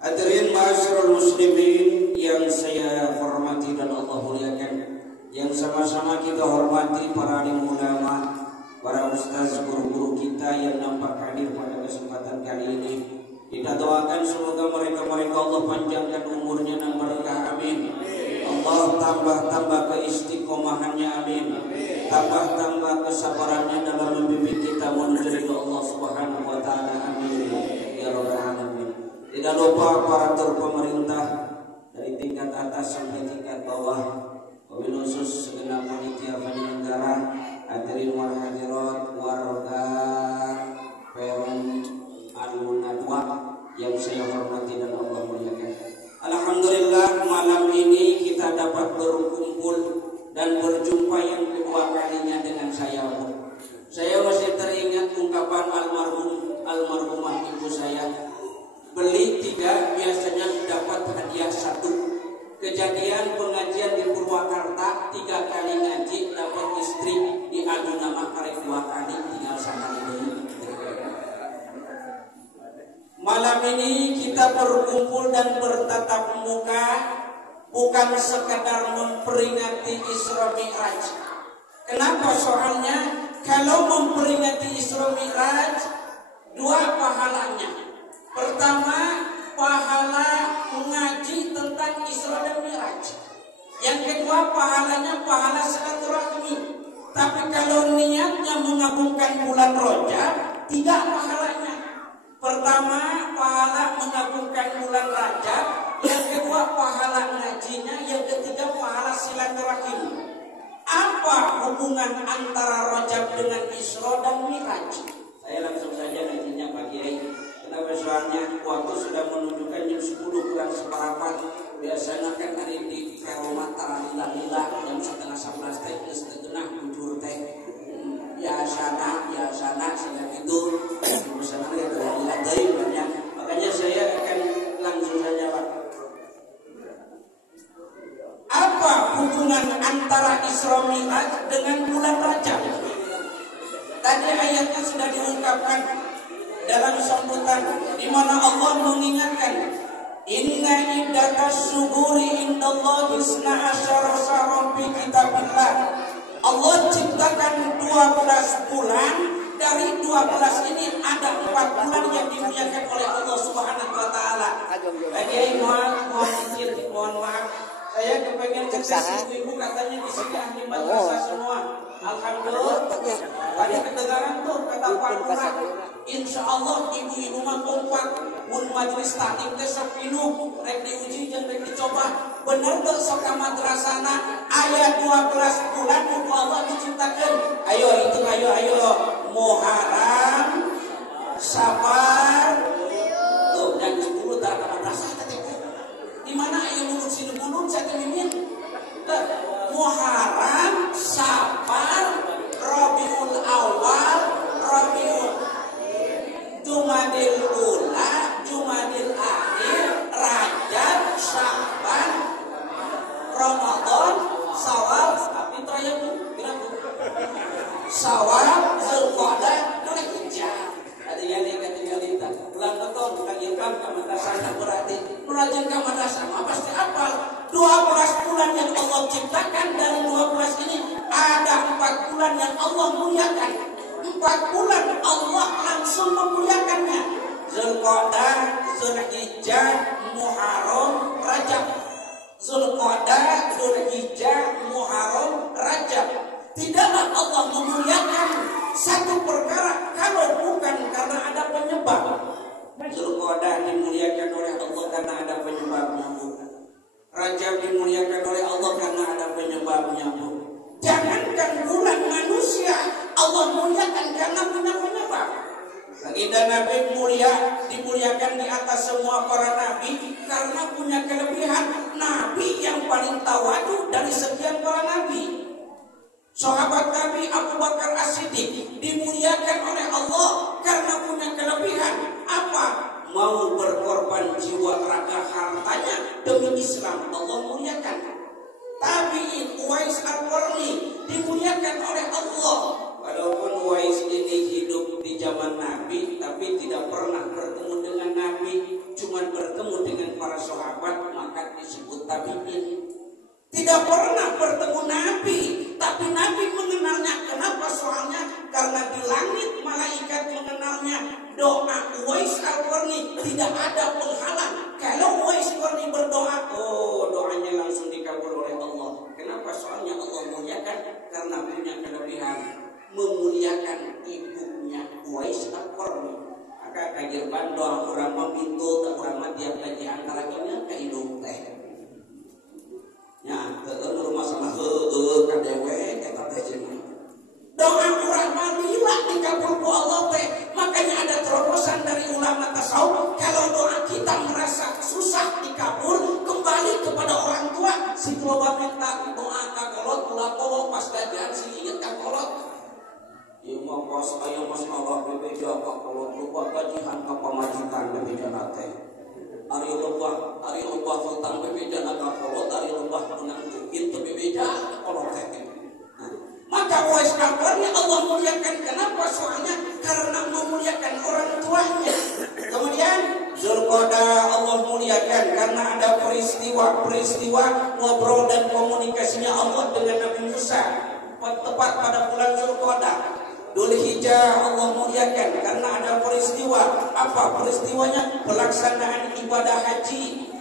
Hadirin ma'asyiral muslimin yang saya hormati dan Allah muliakan, yang sama-sama kita hormati para alim ulama, para ustaz, guru-guru kita yang nampak hadir pada kesempatan kali ini. Kita doakan semoga mereka Allah panjangkan umurnya dan berkah, amin. Allah tambah keistiqomahannya, amin. Tambah kesabarannya dalam membimbing kita menuju ridha Allah Subhanahu wa taala, amin ya rabbal alamin. Tidak lupa aparatur pemerintah dari tingkat atas sampai tingkat bawah, wabil khusus segenap panitia penyelenggara, hadirin wal hadirat, warga Perum Al-Munadwa yang saya hormati dan Allah muliakan. Alhamdulillah, malam ini kita dapat berkumpul dan berjumpa yang kedua kalinya dengan saya. Saya masih teringat ungkapan almarhumah ibu saya. Beli 3 biasanya dapat hadiah 1. Kejadian pengajian di Purwakarta 3 kali ngaji dapat istri diadu nama karek 2 kali tinggal sekali. Malam ini kita berkumpul dan bertatap muka bukan sekadar memperingati Isra Mi'raj. Kenapa? Soalnya kalau memperingati Isra Mi'raj 2 pahalanya. Pertama, pahala mengaji tentang Isra dan Mi'raj. Yang kedua, pahalanya pahala silaturahmi. Tapi kalau niatnya mengagungkan bulan Rajab, 3 pahalanya. Pertama, pahala mengagungkan bulan Rajab. Yang kedua, pahala ngajinya. Yang ketiga, pahala silaturahim. Apa hubungan antara Rajab dengan Isra dan Mi'raj? Saya langsung saja ngajinya pagi ini. Kenapa? Soalnya waktu sudah menunjukkan jam 10 kurang seperempat. Biasanya kan hari di Keromata lila jam 10:30 teh setengah bujur teh. Ya sana sehingga itu bersama ya dari banyak. Makanya saya akan langsung saja, Pak. Apa hubungan antara Isra Mi'raj dengan bulan Rajab? Tadi ayatnya sudah diungkapkan dalam sambutan di mana Allah mengingatkan, inna iddatas syuhuri indallahi 12 syahran fi kitabillah. Allah ciptakan 12 bulan, dari 12 ini ada 4 bulan yang dimuliakan oleh Allah Subhanahu wa taala. Jadi mohon maaf, saya kepengen cek ibu katanya di sini ahli madrasah semua. Alhamdulillah. Tadi kedengaran tuh kata Pak Lurah. Insya Allah ibu-ibu mah kompak. Mun majelis taklim teh sok pinuh, rek diuji jeung rek dicoba. Bener teu sok ka madrasahna aya 12 bulan ku Allah diciptakeun. Ayo hitung ayo. Muharram, Safar. Tuh dan 10 tah ka madrasah teh. Di mana aya mulut sinu bulun saja mimin? Muharram, Safar, Rabiul Awal, Jumadil Ula, Jumadil Akhir, Rajab, Sya'ban, Ramadan, Syawal, Syawal, Zulqa'dah, Dzulhijjah. Ada yang dikatakan ulang tahun bukan irkam ka madrasah berarti rajin ka madrasah pasti apal. 12 bulan yang Allah ciptakan, dari 12 ini ada 4 bulan yang Allah muliakan. 4 bulan Allah langsung memuliakannya. Zulqa'dah, Dzulhijjah, Muharram, Rajab. Zulqa'dah, Dzulhijjah, Muharram, Rajab. Tidaklah Allah memuliakan satu perkara kalau bukan karena ada penyebab. Zulqa'dah dimuliakan oleh Allah karena ada penyebabnya. Rajab dimuliakan oleh Allah karena ada penyebabnya. Jangankan bulan manusia, Allah muliakan karena punya penyebab. Baginda Nabi dimuliakan di atas semua para nabi karena punya kelebihan. Nabi yang paling tawadu dari sekian para nabi. Sahabat Nabi Abu Bakar As-Siddiq dimuliakan oleh Allah karena punya kelebihan. Apa? Mau berkorban jiwa raga hartanya demi Islam, Allah muliakan. Tabi'in Uwais Al-Qarni dimuliakan oleh Allah. Walaupun Uwais ini hidup di zaman Nabi, tapi tidak pernah bertemu dengan Nabi, cuma bertemu dengan tidak pernah bertemu Nabi, tapi Nabi mengenalnya. Kenapa? Soalnya karena di langit malaikat mengenalnya. Doa Uwais Al-Qarni tidak ada penghalang. Kalau Uwais Al-Qarni berdoa, doanya langsung dikabul oleh Allah. Kenapa? Soalnya Allah muliakan karena punya kelebihan memuliakan ibunya Uwais Al-Qarni. Maka kagirban doa kurang memintu tak kurang tiap lagi antara ini ke hidung teh. Ya, rumah sama kadewe kita teh cenah. Doa kurang lila dikabul ku Allah teh. Makanya ada terobosan dari ulama tasawuf, kalau doa kita merasa susah dikabul, kembali kepada orang tua. Si loba minta doa ka kolot ulah poho pas gajian si inget ka kolot. Ieu mah bos aya masalah bebeja ka kolot lupa gajian ka pamajikan bebeja teh. Ari lupa hutang bebeja ka kolot, ari lupa menang jukin teu bebeja ka kolot teh. Maka Uwais Al-Qarni Allah muliakan. Kenapa? Soalnya karena memuliakan orang tuanya. Kemudian Zulqa'dah Allah muliakan karena ada peristiwa ngobrol dan komunikasinya Allah dengan Nabi Musa tepat pada bulan Zulqa'dah. Dzulhijjah Allah muliakan karena ada peristiwa. Apa peristiwanya? Pelaksanaan ibadah haji.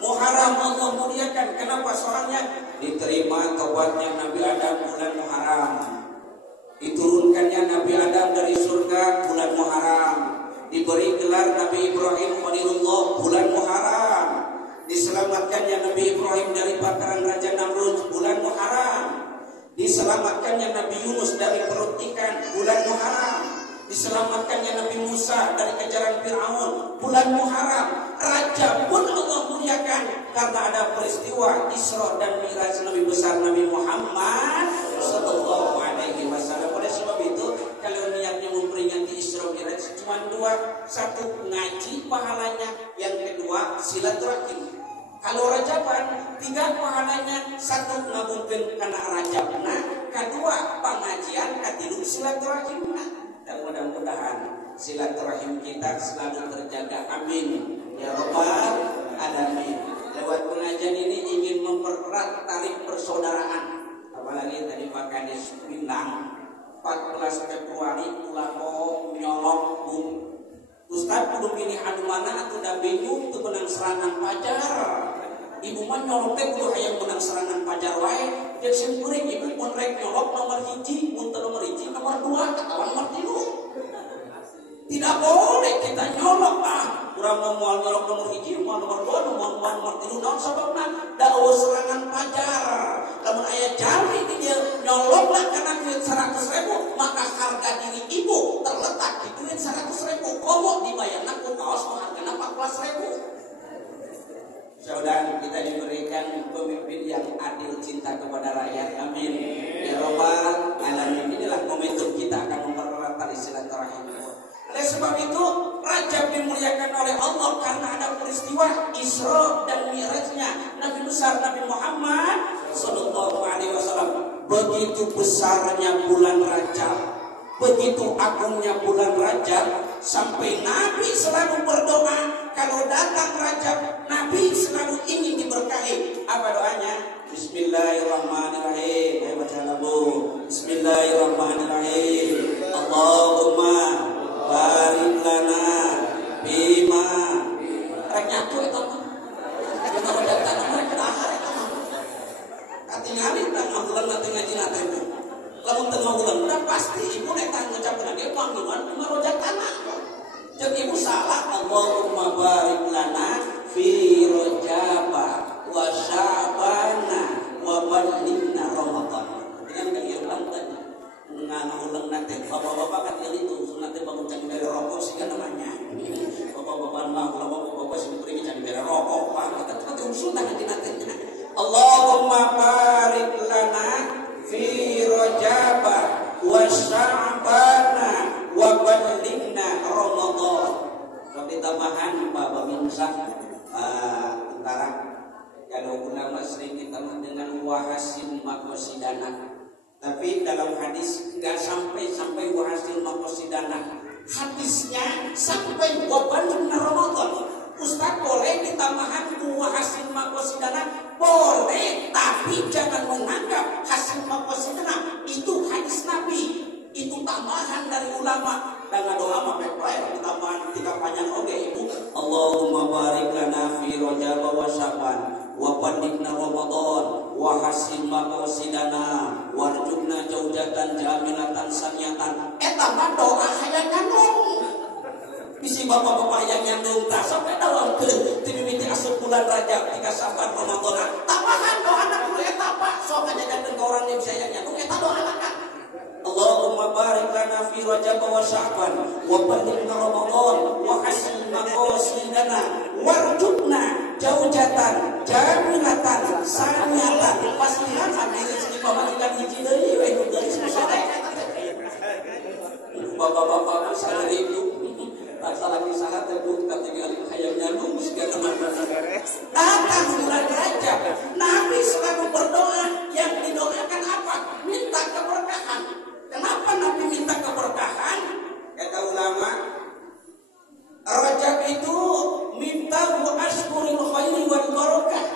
Muharram Allah muliakan. Kenapa? Soalnya diterima taubatnya Nabi Adam bulan Muharram. Diturunkannya Nabi Adam dari surga bulan Muharram. Diberi gelar Nabi Ibrahim Khalilullah bulan Muharram. Diselamatkannya Nabi Ibrahim dari bakaran Raja Namrud bulan Muharram. Diselamatkannya Nabi Yunus dari perut ikan bulan Muharram. Diselamatkannya Nabi Musa dari kejaran Fir'aun bulan Muharram. Raja pun Allah muliakan karena ada peristiwa Isra dan Mi'raj Nabi besar Nabi Muhammad sallallahu alaihi wasallam. Oleh sebab itu, kalau niatnya memperingati Isra Mi'raj cuma dua, satu ngaji pahalanya, yang kedua silaturahim. Kalau Rajaban 3 pahalanya, satu ngabungkeun kana Rajabna, kedua pengajian, katilu silaturahimna. Dan mudah-mudahan silaturahim kita selalu terjaga, amin ya rabbal alamin. Lewat pengajian ini ingin mempererat tali persaudaraan. Apalagi tadi Pak Kades bilang 14 Februari ulah nyolok bum. Ustaz kudu pilih anu mana atuh da bingung teu menang serangan pajar. Ibu mah nyolok teh kudu hayang menang serangan pajar wae. Jeung simkuring ibu mun rek nyolok nomor 1, mun teu nomor 1 nomor 2 atawa nomor 3. Tidak boleh kita nyolok urang mau nyolok nomor 1, mau nomor 2, nomor 3 naon sababna? Dakwah serangan pajar. Lamun aya jami di dia nyoloklah karena duit 100.000, maka harga diri ibu terletak di duit 100.000. Komo dibayarna ku kaos hargana 14.000. Saudara, kita diberikan pemimpin yang adil, cinta kepada rakyat, amin ya rabbal alamin. Inilah momentum kita akan mempererat tali silaturahim. Oleh sebab itu Rajab dimuliakan oleh Allah karena ada peristiwa Isra dan Mi'rajnya Nabi besar Nabi Muhammad sallallahu alaihi wasallam. Begitu besarnya bulan Rajab, begitu agungnya bulan Rajab, sampai Nabi selalu berdoa kalau datang Rajab, Nabi selalu ingin diberkahi. Apa doanya? Bismillahirrahmanirrahim. Ayo baca lagu. Bismillahirrahmanirrahim. Allahumma barik lana bima. Rek nyatu eta mah. Kita udah tanam mereka dahar eta mah. Katingali tanggal bulan teh ngaji teh. Lamun tengah bulan udah pasti ibu nek tang ngucapkeun ge panggilan marojak tanah. Jeung ibu salah, Allahumma barik lana fi Rajaba wa Sya'bana wa ballighna Ramadan. Dengan kegiatan tadi ulang nanti bapak-bapak kan itu nanti bangun cari dari rokok sih kan namanya. Bapak-bapak mah bapak-bapak sih pergi cari dari rokok pak. Kita usul nanti. Allahumma barik lana fi Rajaba wa Sya'bana wa ballighna Ramadan. Tapi tambahan Pak Baminsa antara kalau ulama sering ditambah dengan wahasin makosidana. Tapi dalam hadis enggak sampai wahasil makosidana. Hadisnya sampai wa ballighna Ramadan. Ustaz boleh ditambahan wahasin makosidana? Boleh, tapi Allahumma barik lana fi Rajab wa Sya'ban wa ballighna Ramadan wa hasin maqasidana warjukna jaujatan jamilatan sanyatan. Eta mah doa hayang ngandung. Bisi bapak-bapak yang nyandung tak sampai dalamkeun ti mimiti asup bulan Rajab 3 Sya'ban Ramadan. Tambahan doa anak kudu eta Pak. Sok ngajajakeun ka urang yang bisa nyandung eta doa anak. Allahumma barik lana fi Rajab wa Sya'ban wa ballighna Ramadan wa hasin maqasidana warjukna jaujatan jamilatan sanyatan. Pastihan abdi rezeki pamajikan hiji deui we nu geus sore. Bapak-bapak sadar itu tak salah kisah tersebut ketika hayang nyambung segala datang bulan Rajab. Nabi selalu berdoa, yang didoakan apa? Minta keberkahan. Kenapa Nabi minta keberkahan? Kata ulama, Rajab itu miftahu ashhuril khairi wal barakah.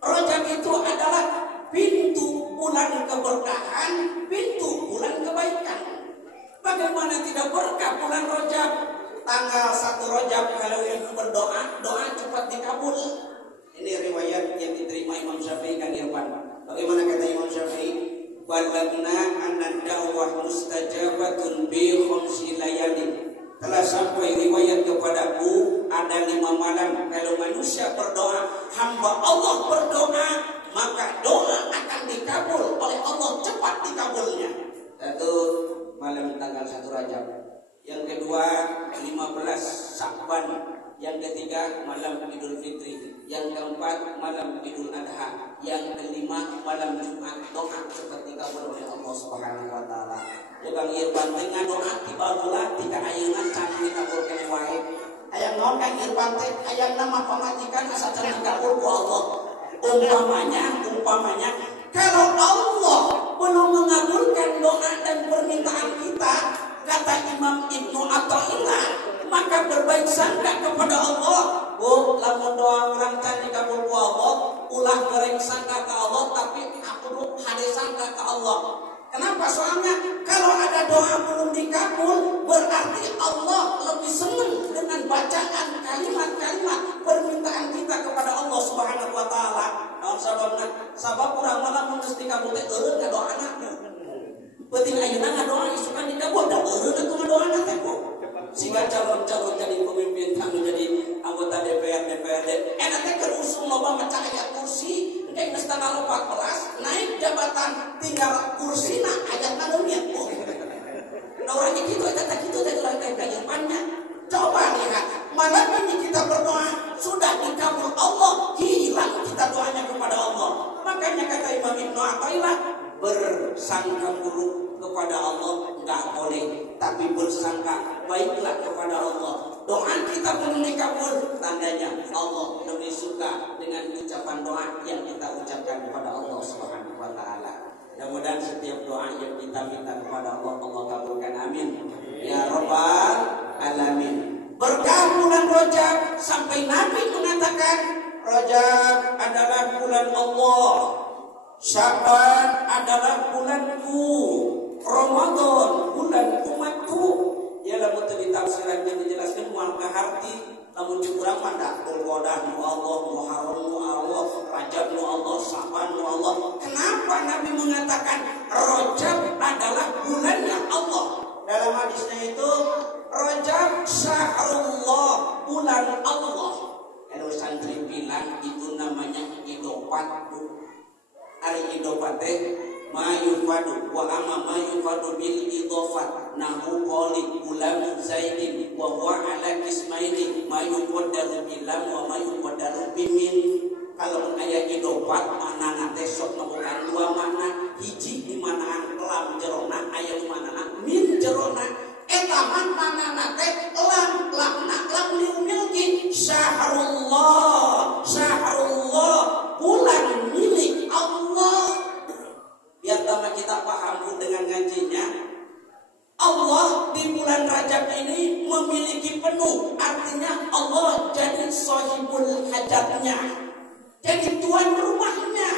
Rajab itu adalah pintu bulan keberkahan, pintu bulan kebaikan. Bagaimana tidak berkah bulan Rajab? Tanggal 1 Rajab kalau yang berdoa, doa cepat dikabul. Ini riwayat yang diterima Imam Syafi'i kan Irfan. Bagaimana kata Imam Syafi'i? Balagna anna da'wah mustajabatun bi khamsi layalin. Telah sampai riwayat kepadaku ada 5 malam kalau manusia berdoa, hamba Allah berdoa, maka doa akan dikabul oleh Allah, cepat dikabulnya. Satu malam tanggal 1 Rajab. Yang kedua 15 Sya'ban. Yang ketiga malam Idul Fitri. Yang keempat malam Idul Adha. Yang kelima malam Jumat. Doa seperti kabul oleh Allah Subhanahu wa taala. Ya Bang Irfan dengan doa tiba bulan 3 ayeuna can dikabulkeun wae. Hayang naon Kang Irfan teh? Hayang nama pamajikan asa can dikabul ku Allah. Umpamanya kalau Allah belum mengabulkan doa dan permintaan kita, kata Imam Ibnu Athaillah, maka berbaik sangka kepada Allah. Oh, lamun doa urang can dikabul ku Allah, ulah goreng sangka ke Allah, tapi aku hade sangka ke Allah. Kenapa? Soalnya kalau ada doa belum dikabul, berarti Allah lebih senang dengan bacaan kalimat-kalimat permintaan kita kepada Allah Subhanahu wa taala. Naon sababna? Sabab urang malam geus dikabul teh eureun ngadoana. Penting ayeuna ngadoa isukan dikabul, da eureun atuh ngadoana teh kok. Sehingga calon-calon jadi pemimpin kami jadi anggota DPRD enak teh keur usung loba maca ayat kursi engke geus tanggal 14 naik jabatan tinggal kursina ayatna leungit. Nah urang kitu eta teh kitu teh urang teh depannya. Coba lihat, mana kita berdoa sudah dikabul Allah, hilang kita doanya kepada Allah. Makanya kata Imam Ibnu Athaillah, bersangka buruk kepada Allah enggak boleh, tapi bersangka baiklah kepada Allah. Doa kita belum dikabul, tandanya Allah lebih suka dengan ucapan doa yang kita ucapkan kepada Allah Subhanahu wa taala. Mudah-mudahan setiap doa yang kita minta kepada Allah, Allah kabulkan, amin ya rabbal alamin. Berkah bulan Rajab sampai Nabi mengatakan Rajab adalah bulan Allah, Sya'ban adalah bulanku, Ramadan bulan umatku. Ya lamun teu ditafsirannya dijelaskan moal kaharti, lamun curang mah Dzulqa'dah nu Allah, Muharram nu Allah, Rajab nu Allah, Sya'ban nu Allah. Kenapa Nabi mengatakan Rajab adalah bulannya Allah? Dalam hadisnya itu Rajab syahrullah, bulan Allah. Kalau santri bilang itu namanya idopat. Ari idopat teh mayufadu wa amma mayufadu bil idofat nahu qali ulam zaidin wa huwa ala kismaini mayuqaddaru bilam wa mayuqaddaru bimin. Kalau aya idopat maknana teh sok ngabogaan dua makna, hiji di mana lam jerona aya di mana min jerona. Eta man manana teh lam liumilki syahrullah, syahrullah bulan milik Allah. Biar sama kita paham dengan ngajinya, Allah di bulan Rajab ini memiliki penuh, artinya Allah jadi sahibul hajatnya, jadi tuan rumahnya.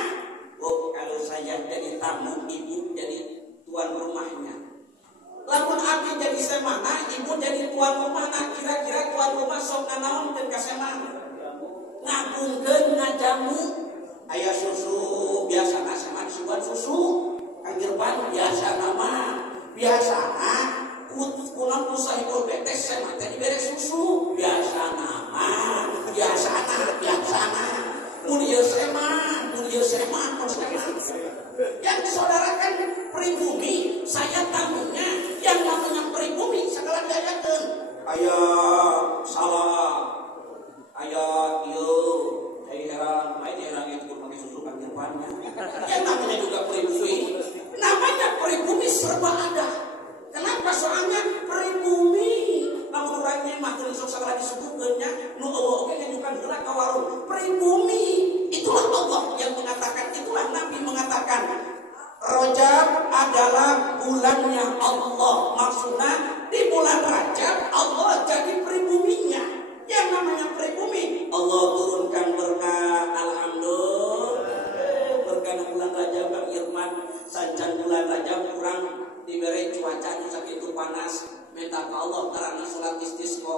Oh, kalau saya jadi tamu, ibu jadi tuan rumahnya. Lamun abdi jadi semana, ibu jadi tuan rumah. Nah, kira-kira tuan rumah sok nganaonkeun ka semah ngagungkeun ngajamu aya susu biasa semah disuguhan susu kangirpan biasa nama biasa kunaon ku sahibul betes semah teh dibere susu biasa nama biasa mun ieu semah yang disaudarakan pribumi saya tamunya yang namanya pribumi segala diayakeun aya salah aya ieu heran bae heran itu pakai susu kan depannya yang namanya juga pribumi serba ada. Kenapa? Soalnya pribumi lamun urang mah teu sok sagala disebutkeunnya nu eueuh oge ngajukan heula ka warung pribumi. Itulah Allah yang mengatakan, itulah Nabi mengatakan Rajab adalah bulannya Allah. Maksudnya di bulan Rajab Allah jadi pribuminya. Yang namanya pribumi Allah turunkan berkah. Alhamdulillah berkah bulan Rajab Bang Irman. Sancan bulan Rajab kurang diberi cuaca nu sakitu panas. Minta ke Allah karena salat istisqa.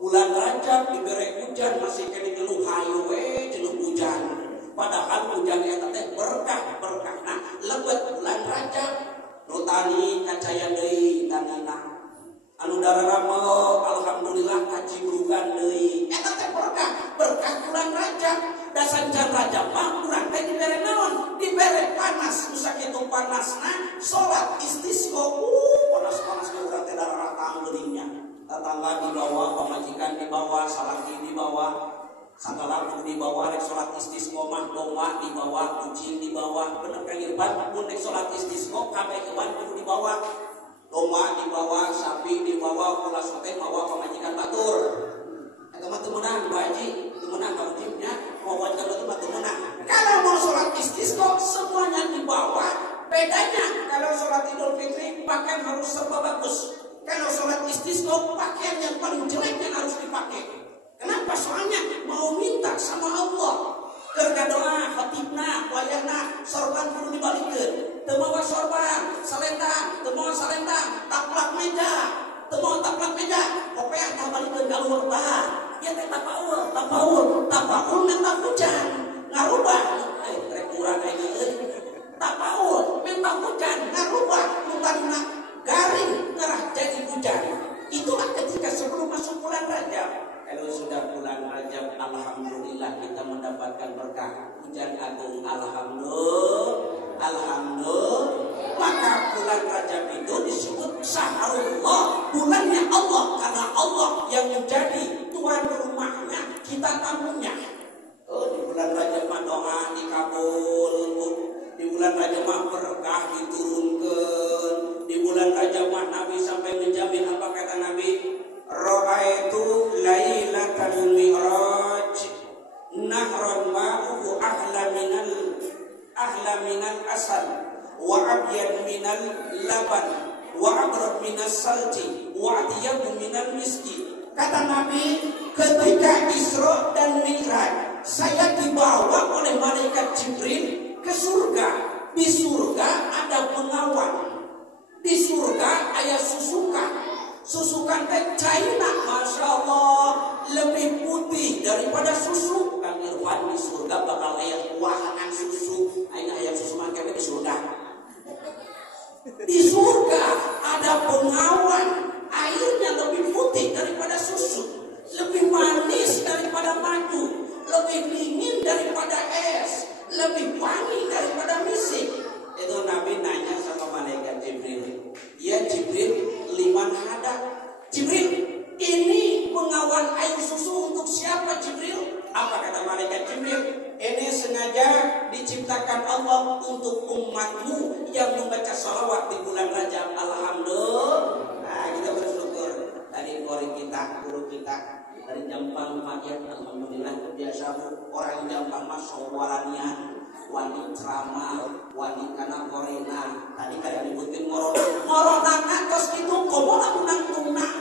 Bulan Rajab diberi hujan masih kene geluh hayu we jenuh hujan. Padahal hujan eta teh berkah. Nah, lebat bulan Rajab rutani kacayan deui tanina. Anu dararama alhamdulillah kaji brugan deui. Eta teh berkah bulan Rajab. Da sancan Rajab mah urang teh dibere naon? Dibere panas, nu sakitu panasna salat istisqa. Panas-panas ke urang teh darah tanggeuringnya. Tetangga di bawah, pemajikan di bawah, salaki di bawah, segala di bawah, rek salat istisqa mah domba di bawah, kucing di bawah. Bener ka Irfan, mun rek salat istisqa kabeh hewan kudu di bawah. Domba di bawah, sapi di bawah, kula sote bawa pemajikan batur. Eta mah teu meunang Pak Haji, teu meunang ka ujibnya, pemajikan batur mah teu meunang. Kalau mau salat istisqa semuanya di bawah. Bedanya kalau salat Idul Fitri pakaian harus serba bagus. Kalau salat istisqa pakaian yang paling jelek yang harus dipakai. Kenapa? Soalnya mau minta sama Allah. Keur doa khatibna wayahna sorban kudu dibalikeun. Teu mawa sorban, salendang, teu mawa salendang, taplak meja, teu mawa taplak meja, kopeah tah balikeun ka luhur tah. Ya teh tapaul minta hujan. Ngarubah rek urang aya geus. Tapaul minta hujan, ngarubah mutanna garing ngarah jadi hujan. Itulah ketika sebelum masuk bulan Rajab. Kalau sudah bulan Rajab, alhamdulillah kita mendapatkan berkah hujan agung. Alhamdulillah. Maka bulan Rajab itu disebut Syahrullah, bulannya Allah, karena Allah yang menjadi tuan rumahnya, kita tamunya. Di bulan Rajab mah doa dikabul, di bulan Rajab mah berkah diturunkan, di bulan Rajab mah Nabi sampai menjamin apa kata Nabi? Ra'aitu lailatan mi'raj nahran ma'uhu ahla minal asal wa abyad minal laban wa abrad minas salji wa atyab minal miski. Kata Nabi, ketika Isra dan Mi'raj saya dibawa oleh malaikat Jibril ke surga. Di surga ada pengawan, di surga ada susukan teh China, masya Allah lebih putih daripada susu. Kang Irfan di surga bakal aya wahanan susu. Aina aya susu mangke di surga. Di surga ada pengawan, airnya lebih putih daripada susu, lebih manis daripada madu, lebih dingin daripada es, lebih wangi daripada misik. Itu Nabi nanya sama malaikat Jibril, ya Jibril, liman hada? Jibril, ini pengawan air susu untuk siapa Jibril? Apa kata malaikat Jibril? Ini sengaja diciptakan Allah untuk umatmu yang membaca salawat di bulan Rajab. Alhamdulillah. Nah, kita bersyukur. Tadi guru kita dari Jampang Makyat, alhamdulillah biasa orang Jampang mah sowalannya wani ceramah, wani kana korena. Tadi kayak dibutin ngorona tos itu komola tunang-tunang.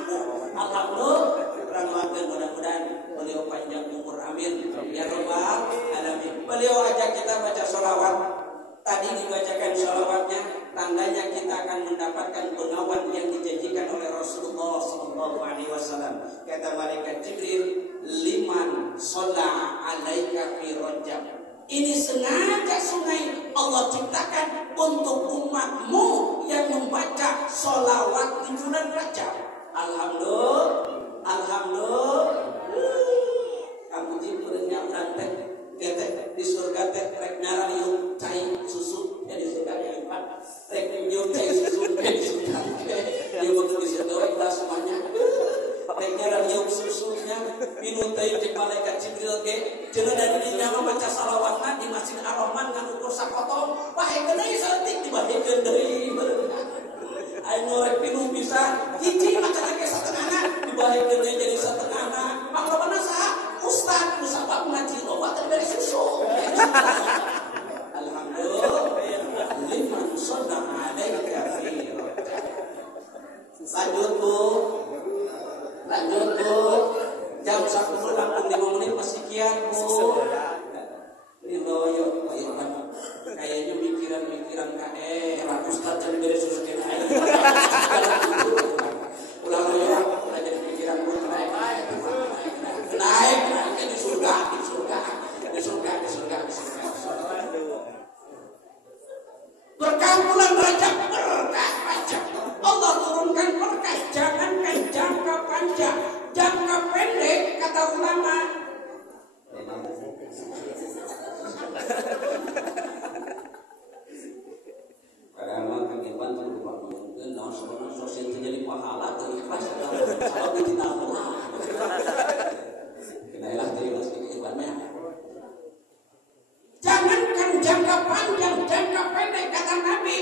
Alhamdulillah, rahmatkan mudah-mudahan beliau panjang umur, amin ya rabbal alamin. Beliau ajak kita baca sholawat. Tadi dibacakan sholawatnya, tandanya kita akan mendapatkan pengawan yang dijanjikan oleh Rasulullah SAW. Kata malaikat Jibril, sengaja sungai Allah ciptakan untuk umatmu yang membaca sholawat di bulan Rajab. Alhamdulillah. Kamu jipurnya dan ketek di surga teh rek nyara yuk cai susu ya di surga ya Pak. Rek yuk cai susu di surga. Dia betul di surga ikhlas semuanya. Rek nyara yuk susunya minum teh cek malaikat Jibril ge cenah dari dinya maca salawatna di Masjid Ar-Rahman nganu ukur sapotong. Bae geuneuy saeutik dibahikeun deui beureuh. Anu rek minum bisa hiji maca teh satengahna dibahikeun deui jadi satengahna. Maklumna saha? Ustaz musabab ngaji obat dari susu. Alhamdulillah. Liman shalla alaika fi. Lanjut Bu. Jam 10.45 menit masih kian Bu. Ini loyo kan. Kayaknya mikiran Ustaz jadi dari susu kita. Ulah loyo ulah jadi pikiran Bu naik di surga. Berkah bulan Rajab, berkah Rajab. Allah turunkan berkah, jangankan jangka panjang, jangka pendek kata ulama. Padahal kegiatan itu Pak, non sosial jadi pahala tuh ikhlas kalau ditinabung. Kenailah terus kehidupannya. Jangankan jangka panjang, jangka pendek kata Nabi.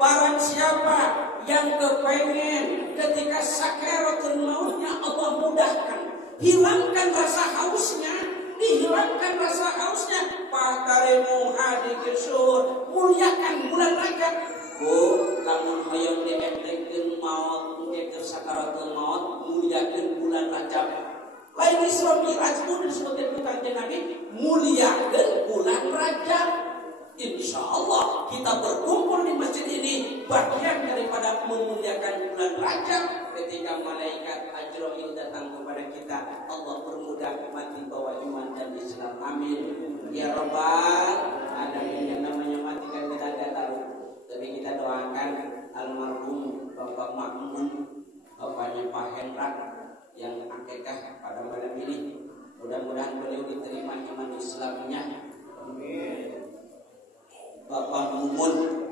Barang siapa yang kepengen ketika sakaratul mautnya Allah mudahkan, hilangkan rasa hausnya, dihilangkan rasa hausnya. Pakarimu hadi syur, muliakan bulan Rajab. Bu, lamun hayang dientekkeun maut, engke sakaratul maut, muliakan bulan Rajab. Lain Isra Mi'raj pun disebutkan bukan Nabi muliakan bulan Rajab. Insya Allah kita berkumpul di masjid ini bagian daripada memuliakan bulan Rajab. Ketika malaikat Ajrail datang kepada kita, Allah permudah mati bawa iman dan Islam. Amin. Ya Rabbal Alamin. Yang namanya mati kan kita tidak tahu. Tapi kita doakan almarhum Bapak Makmun, bapaknya Pak Hendrak yang akikah pada malam ini. Mudah-mudahan beliau diterima iman Islamnya. Amin. Bapak Mumun,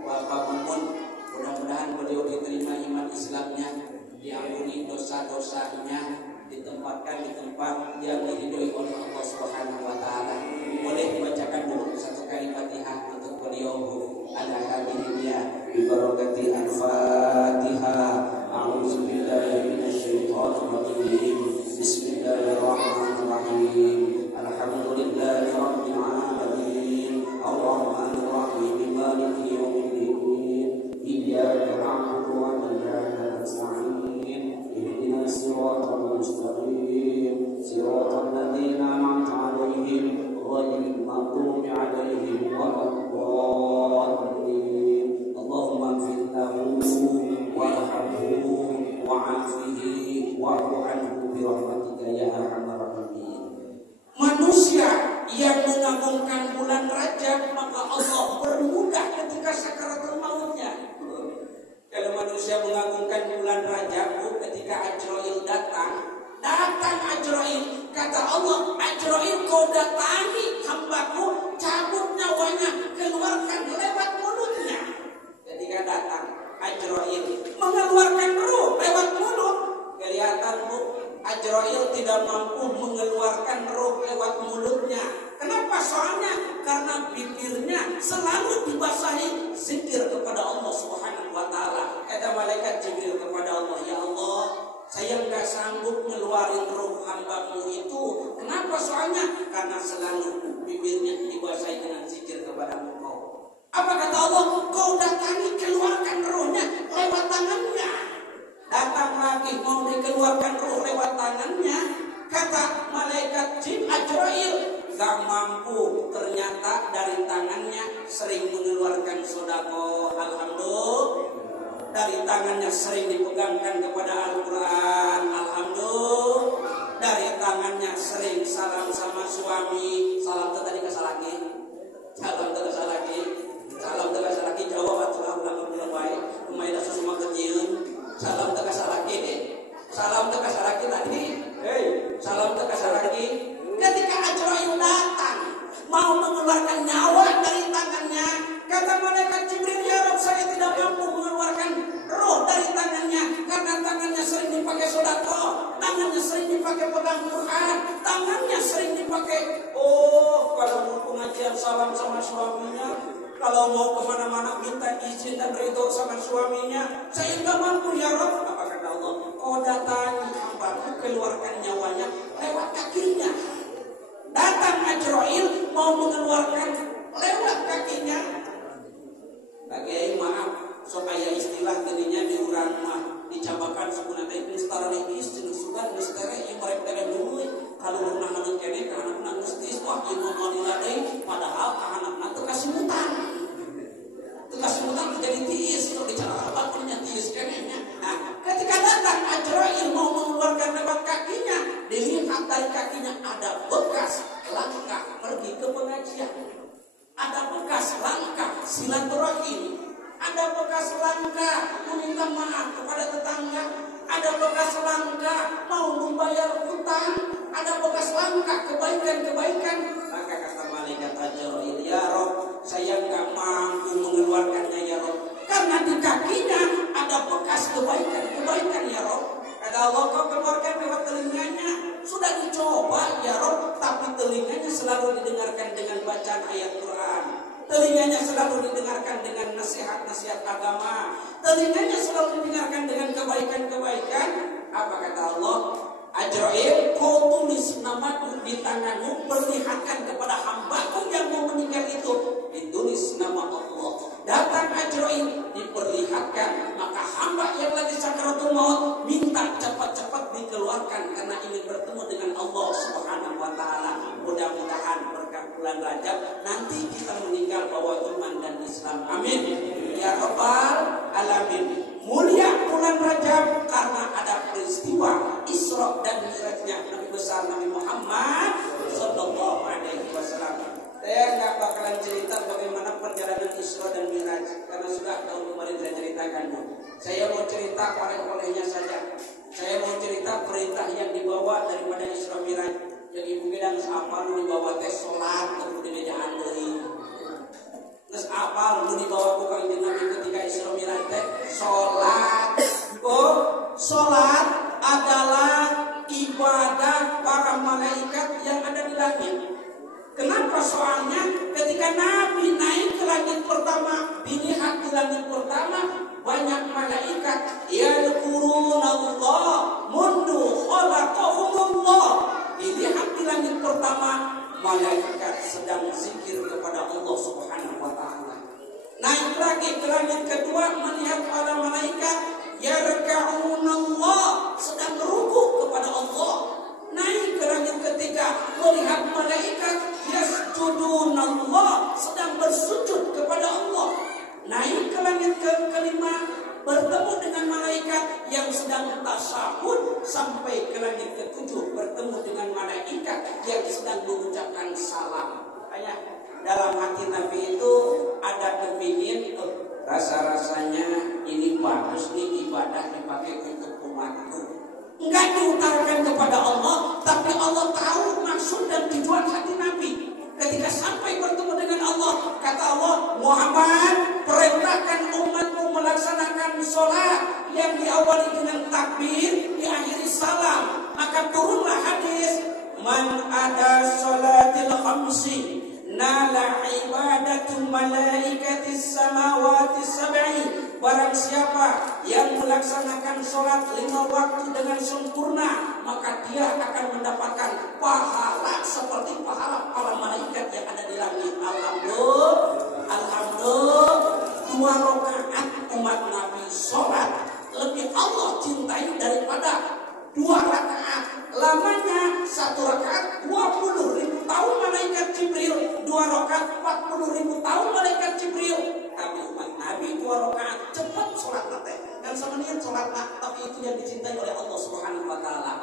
mudah-mudahan beliau diterima iman Islamnya, diampuni dosa-dosanya, ditempatkan di tempat yang diridhoi oleh Allah Subhanahu wa taala. Boleh dibacakan dulu satu kali Fatihah untuk beliau ala habibnya bi barakati al-Fatihah. A'udzu billahi minasyaitonir rajim. Bismillahirrahmanirrahim. Alhamdulillahi rabbil alamin. Ar-Rahmanir Rahim. Maliki yaumiddin. Iyyaka na'budu wa iyyaka nasta'in. Ihdinas siratal mustaqim. Siratal ladzina an'amta 'alaihim ghairil maghdubi 'alaihim waladdallin. Allahumma ighfir lahu warhamhu wa'afihi wa'fu anhu bi rahmatika ya arhamar rahimin. Manusia yang mengagungkan bulan Rajab maka Allah bermudah ketika sakaratul mautnya. Kalau manusia mengagungkan bulan Rajab ketika Ajrail datang Ajrail, kata Allah, Ajrail kau datangi hambaku, cabut nyawanya, keluarkan lewat mulutnya. Ketika datang Ajrail mengeluarkan ruh lewat mulut, kelihatan Bu, Ajrail tidak mampu mengeluarkan roh lewat mulutnya. Kenapa? Soalnya karena bibirnya selalu dibasahi zikir kepada Allah Subhanahu wa taala. Kata malaikat Jibril kepada Allah, ya Allah, saya enggak sanggup ngeluarin roh hamba-Mu itu. Kenapa? Soalnya karena selalu bibirnya dibasahi dengan zikir kepada Engkau. Apa kata Allah? Kau datangi, keluarkan rohnya lewat tangannya. Datang lagi mau dikeluarkan roh lewat tangannya. Kata malaikat Ajrail, gak mampu. Ternyata dari tangannya sering mengeluarkan sedekah. Alhamdulillah. Dari tangannya sering dipegangkan kepada Al-Quran. Alhamdulillah. Dari tangannya sering salam sama suami. Salam tadi ke salaki. Salam dipakai. Oh, kalau mau pengajian salam sama suaminya, kalau mau kemana-mana minta izin dan ridho sama suaminya. Saya nggak mampu ya Rabb. Apa kata Allah? Kau datangi hambaku, keluarkan nyawanya lewat kakinya. Datang Ajrail mau mengeluarkan lewat kakinya. Bagai maaf supaya istilah dirinya diurang mah dicabakan sebenarnya itu setara nikis jenis suka misteri yang mereka dengan dulu kalau rumah anak kene anak mistis wah ibu mau diladai padahal anak itu kasih mutan menjadi tiis kalau bicara apa punya tiis kene. Nah, ketika datang Ajrail mau mengeluarkan lewat kakinya, dilihat dari kakinya ada bekas langkah pergi ke pengajian, ada bekas langkah silaturahim, ada bekas langkah meminta maaf kepada tetangga, ada bekas langkah mau membayar hutang, ada bekas langkah kebaikan-kebaikan. Maka kata malaikat Ajrail, ya Rob, saya nggak mampu mengeluarkannya ya Rob, karena di kakinya ada bekas kebaikan-kebaikan ya Rob. Kata Allah, kau keluarkan lewat telinganya. Sudah dicoba ya Rob, tapi telinganya selalu didengarkan dengan bacaan ayat Quran. Telinganya selalu didengarkan dengan nasihat-nasihat agama. Telinganya selalu didengarkan dengan kebaikan-kebaikan. Apa kata Allah? Ajrail, kau tulis namaku di tanganmu, perlihatkan kepada hambaku yang mau meninggal itu. Ditulis nama Allah. Datang Ajrail, diperlihatkan. Maka hamba yang lagi sakaratul maut minta cepat-cepat dikeluarkan karena ingin bertemu dengan Allah Subhanahu wa taala. Mudah-mudahan berkat bulan Rajab nanti kita meninggal bawa iman dan Islam. Amin. Ya Rabbal alamin. Mulia bulan Rajab karena ada peristiwa Isra dan Mi'rajnya Nabi besar Nabi Muhammad sallallahu alaihi wasallam. Saya nggak bakalan cerita bagaimana perjalanan Isra dan Mi'raj karena sudah tahun kemarin saya ceritakan. Saya mau cerita oleh-olehnya saja. Saya mau cerita perintah yang dibawa daripada Isra Mi'raj. Jadi mungkin apa lu dibawa tes sholat atau di mejaan dari. Terus apa lu dibawa bukan Nabi ketika Isra Mi'raj teh sholat. Oh, sholat adalah ibadah para malaikat yang ada di langit. Kenapa? Soalnya ketika Nabi naik ke langit pertama, dilihat di langit pertama banyak malaikat yadhkurunallah mundu khalaqahumullah. Dilihat di langit pertama malaikat sedang zikir kepada Allah Subhanahu wa taala. Naik lagi ke langit kedua melihat para malaikat yarka'unallah sedang berukuk kepada Allah. Naik ke langit ketiga melihat malaikat yasjudunallah sedang bersujud kepada Allah. Naik ke langit kelima bertemu dengan malaikat yang sedang tasyahud. Sampai ke langit ketujuh bertemu dengan malaikat yang sedang mengucapkan salam. Dalam hati Nabi itu ada kepingin rasa-rasanya ini bagus nih ibadah dipakai untuk umatku. Enggak diutarakan kepada Allah, tapi Allah tahu maksud dan tujuan hati Nabi. Ketika sampai bertemu dengan Allah, kata Allah, Muhammad, perintahkan umatmu melaksanakan sholat yang diawali dengan takbir, diakhiri salam. Maka turunlah hadis, man ada sholatil khamsi nala ibadatu malaikatis samawati sab'i. Barang siapa yang melaksanakan sholat 5 waktu dengan sempurna, maka dia akan mendapatkan pahala seperti pahala para malaikat yang ada di langit. Alhamdulillah, 2 rakaat umat Nabi sholat lebih Allah cintai daripada 2 rakaat. Lamanya 1 rakaat 20.000 tahun malaikat Jibril, 2 rakaat 40.000 tahun malaikat Jibril. Tapi umat Nabi 2 rakaat cepat sholat nanti. Dan sama niat sholat tapi itu yang dicintai oleh Allah Subhanahu wa taala.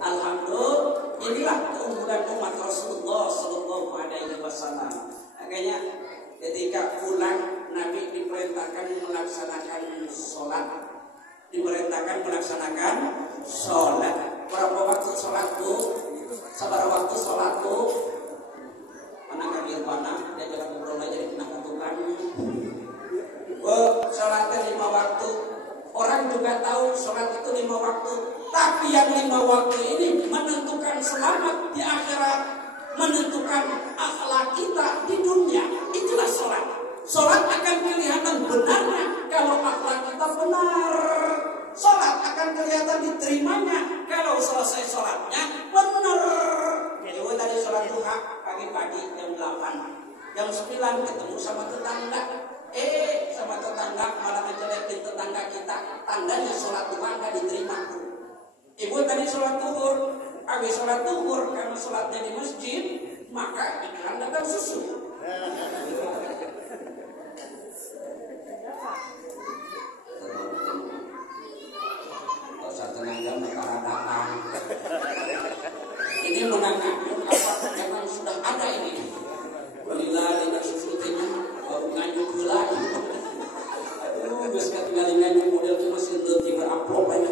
Alhamdulillah, inilah keunggulan umat Rasulullah sallallahu alaihi wasallam. Makanya ketika pulang Nabi diperintahkan melaksanakan sholat. Berapa waktu sholatku? Sabar waktu sholatku? Mana kaki mana? Dia jangan ngobrol aja di tengah tukang. Sholatnya 5 waktu. Orang juga tahu sholat itu 5 waktu. Tapi yang 5 waktu ini menentukan selamat di akhirat. duha pagi-pagi jam 8. Jam 9 ketemu sama tetangga. Sama tetangga malah ngejelekin tetangga kita. Tandanya sholat duha nggak diterima. Ibu tadi sholat duhur. Habis sholat duhur karena sholatnya di masjid, maka iklan datang susu. Tenaga negara datang. Ini menangkap apa yang sudah ada ini. Bila dengan susutinya baru nganyuk gula. Aduh, geus katinggali nganyuk model itu masih leutik berapplop aja.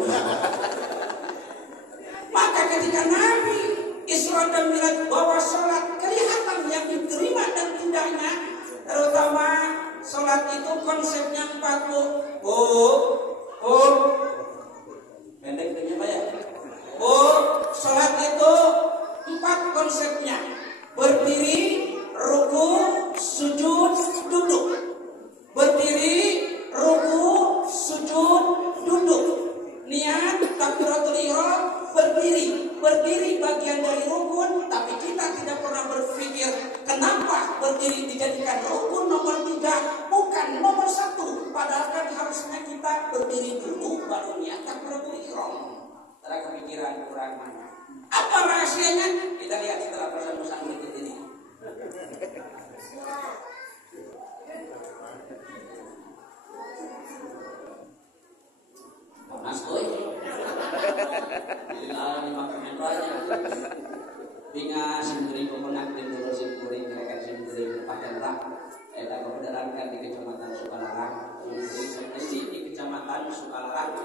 Maka ketika Nabi Isra dan Mi'raj bawa sholat, kelihatan yang diterima dan tidaknya. Terutama sholat itu konsepnya 40. Pendeknya apa ya? Sholat itu 4 konsepnya. Berdiri, ruku, sujud, duduk. Berdiri, ruku, sujud, duduk. Niat takbiratul ihram, berdiri bagian dari rukun, tapi kita tidak pernah berpikir kenapa berdiri dijadikan rukun nomor 3, bukan nomor 1. Padahal kan harusnya kita berdiri dulu baru niat takbiratul ihram. Tidak kepikiran kurang mana. Apa rahasianya? Kita lihat setelah pesan-pesan berikut ini. Panas boy. Jadi alami makan banyak. Binga sendiri pemenang tim dulu sendiri mereka sendiri pakai rak. Kita kebenarankan di Kecamatan Sukalarang. Di Kecamatan Sukalarang.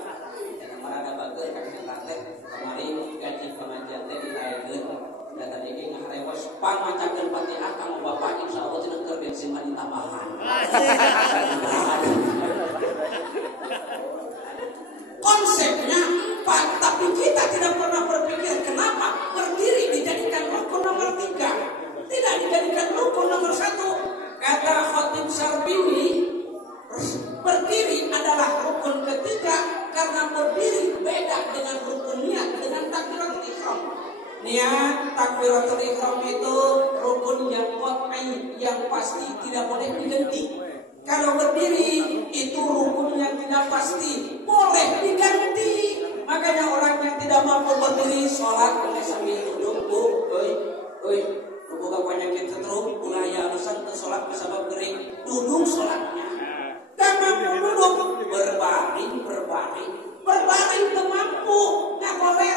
Yang merada bagus kaki praktek. Kemarin gaji pengajian tadi lain. Dan tadi ini ngarewas pangmacakan Fatihah kamu bapak insya Allah tidak terbensin mandi tambahan. Konsepnya 4, tapi kita tidak pernah berpikir kenapa berdiri dijadikan rukun nomor 3, tidak dijadikan rukun nomor 1. Kata Khatib Syarbini, berdiri adalah rukun ketiga karena berdiri beda dengan rukun niat dengan takbiratul ihram. Niat takbiratul ihram itu rukun yang qat'i, yang pasti tidak boleh diganti. Kalau berdiri itu rukun yang tidak pasti, boleh diganti. Makanya orang yang tidak mampu berdiri sholat boleh sambil duduk. Bukan penyakit terus, ulaya alasan sholat bersama berdiri, duduk sholatnya. Dan mampu duduk, berbaring temampu, nggak boleh,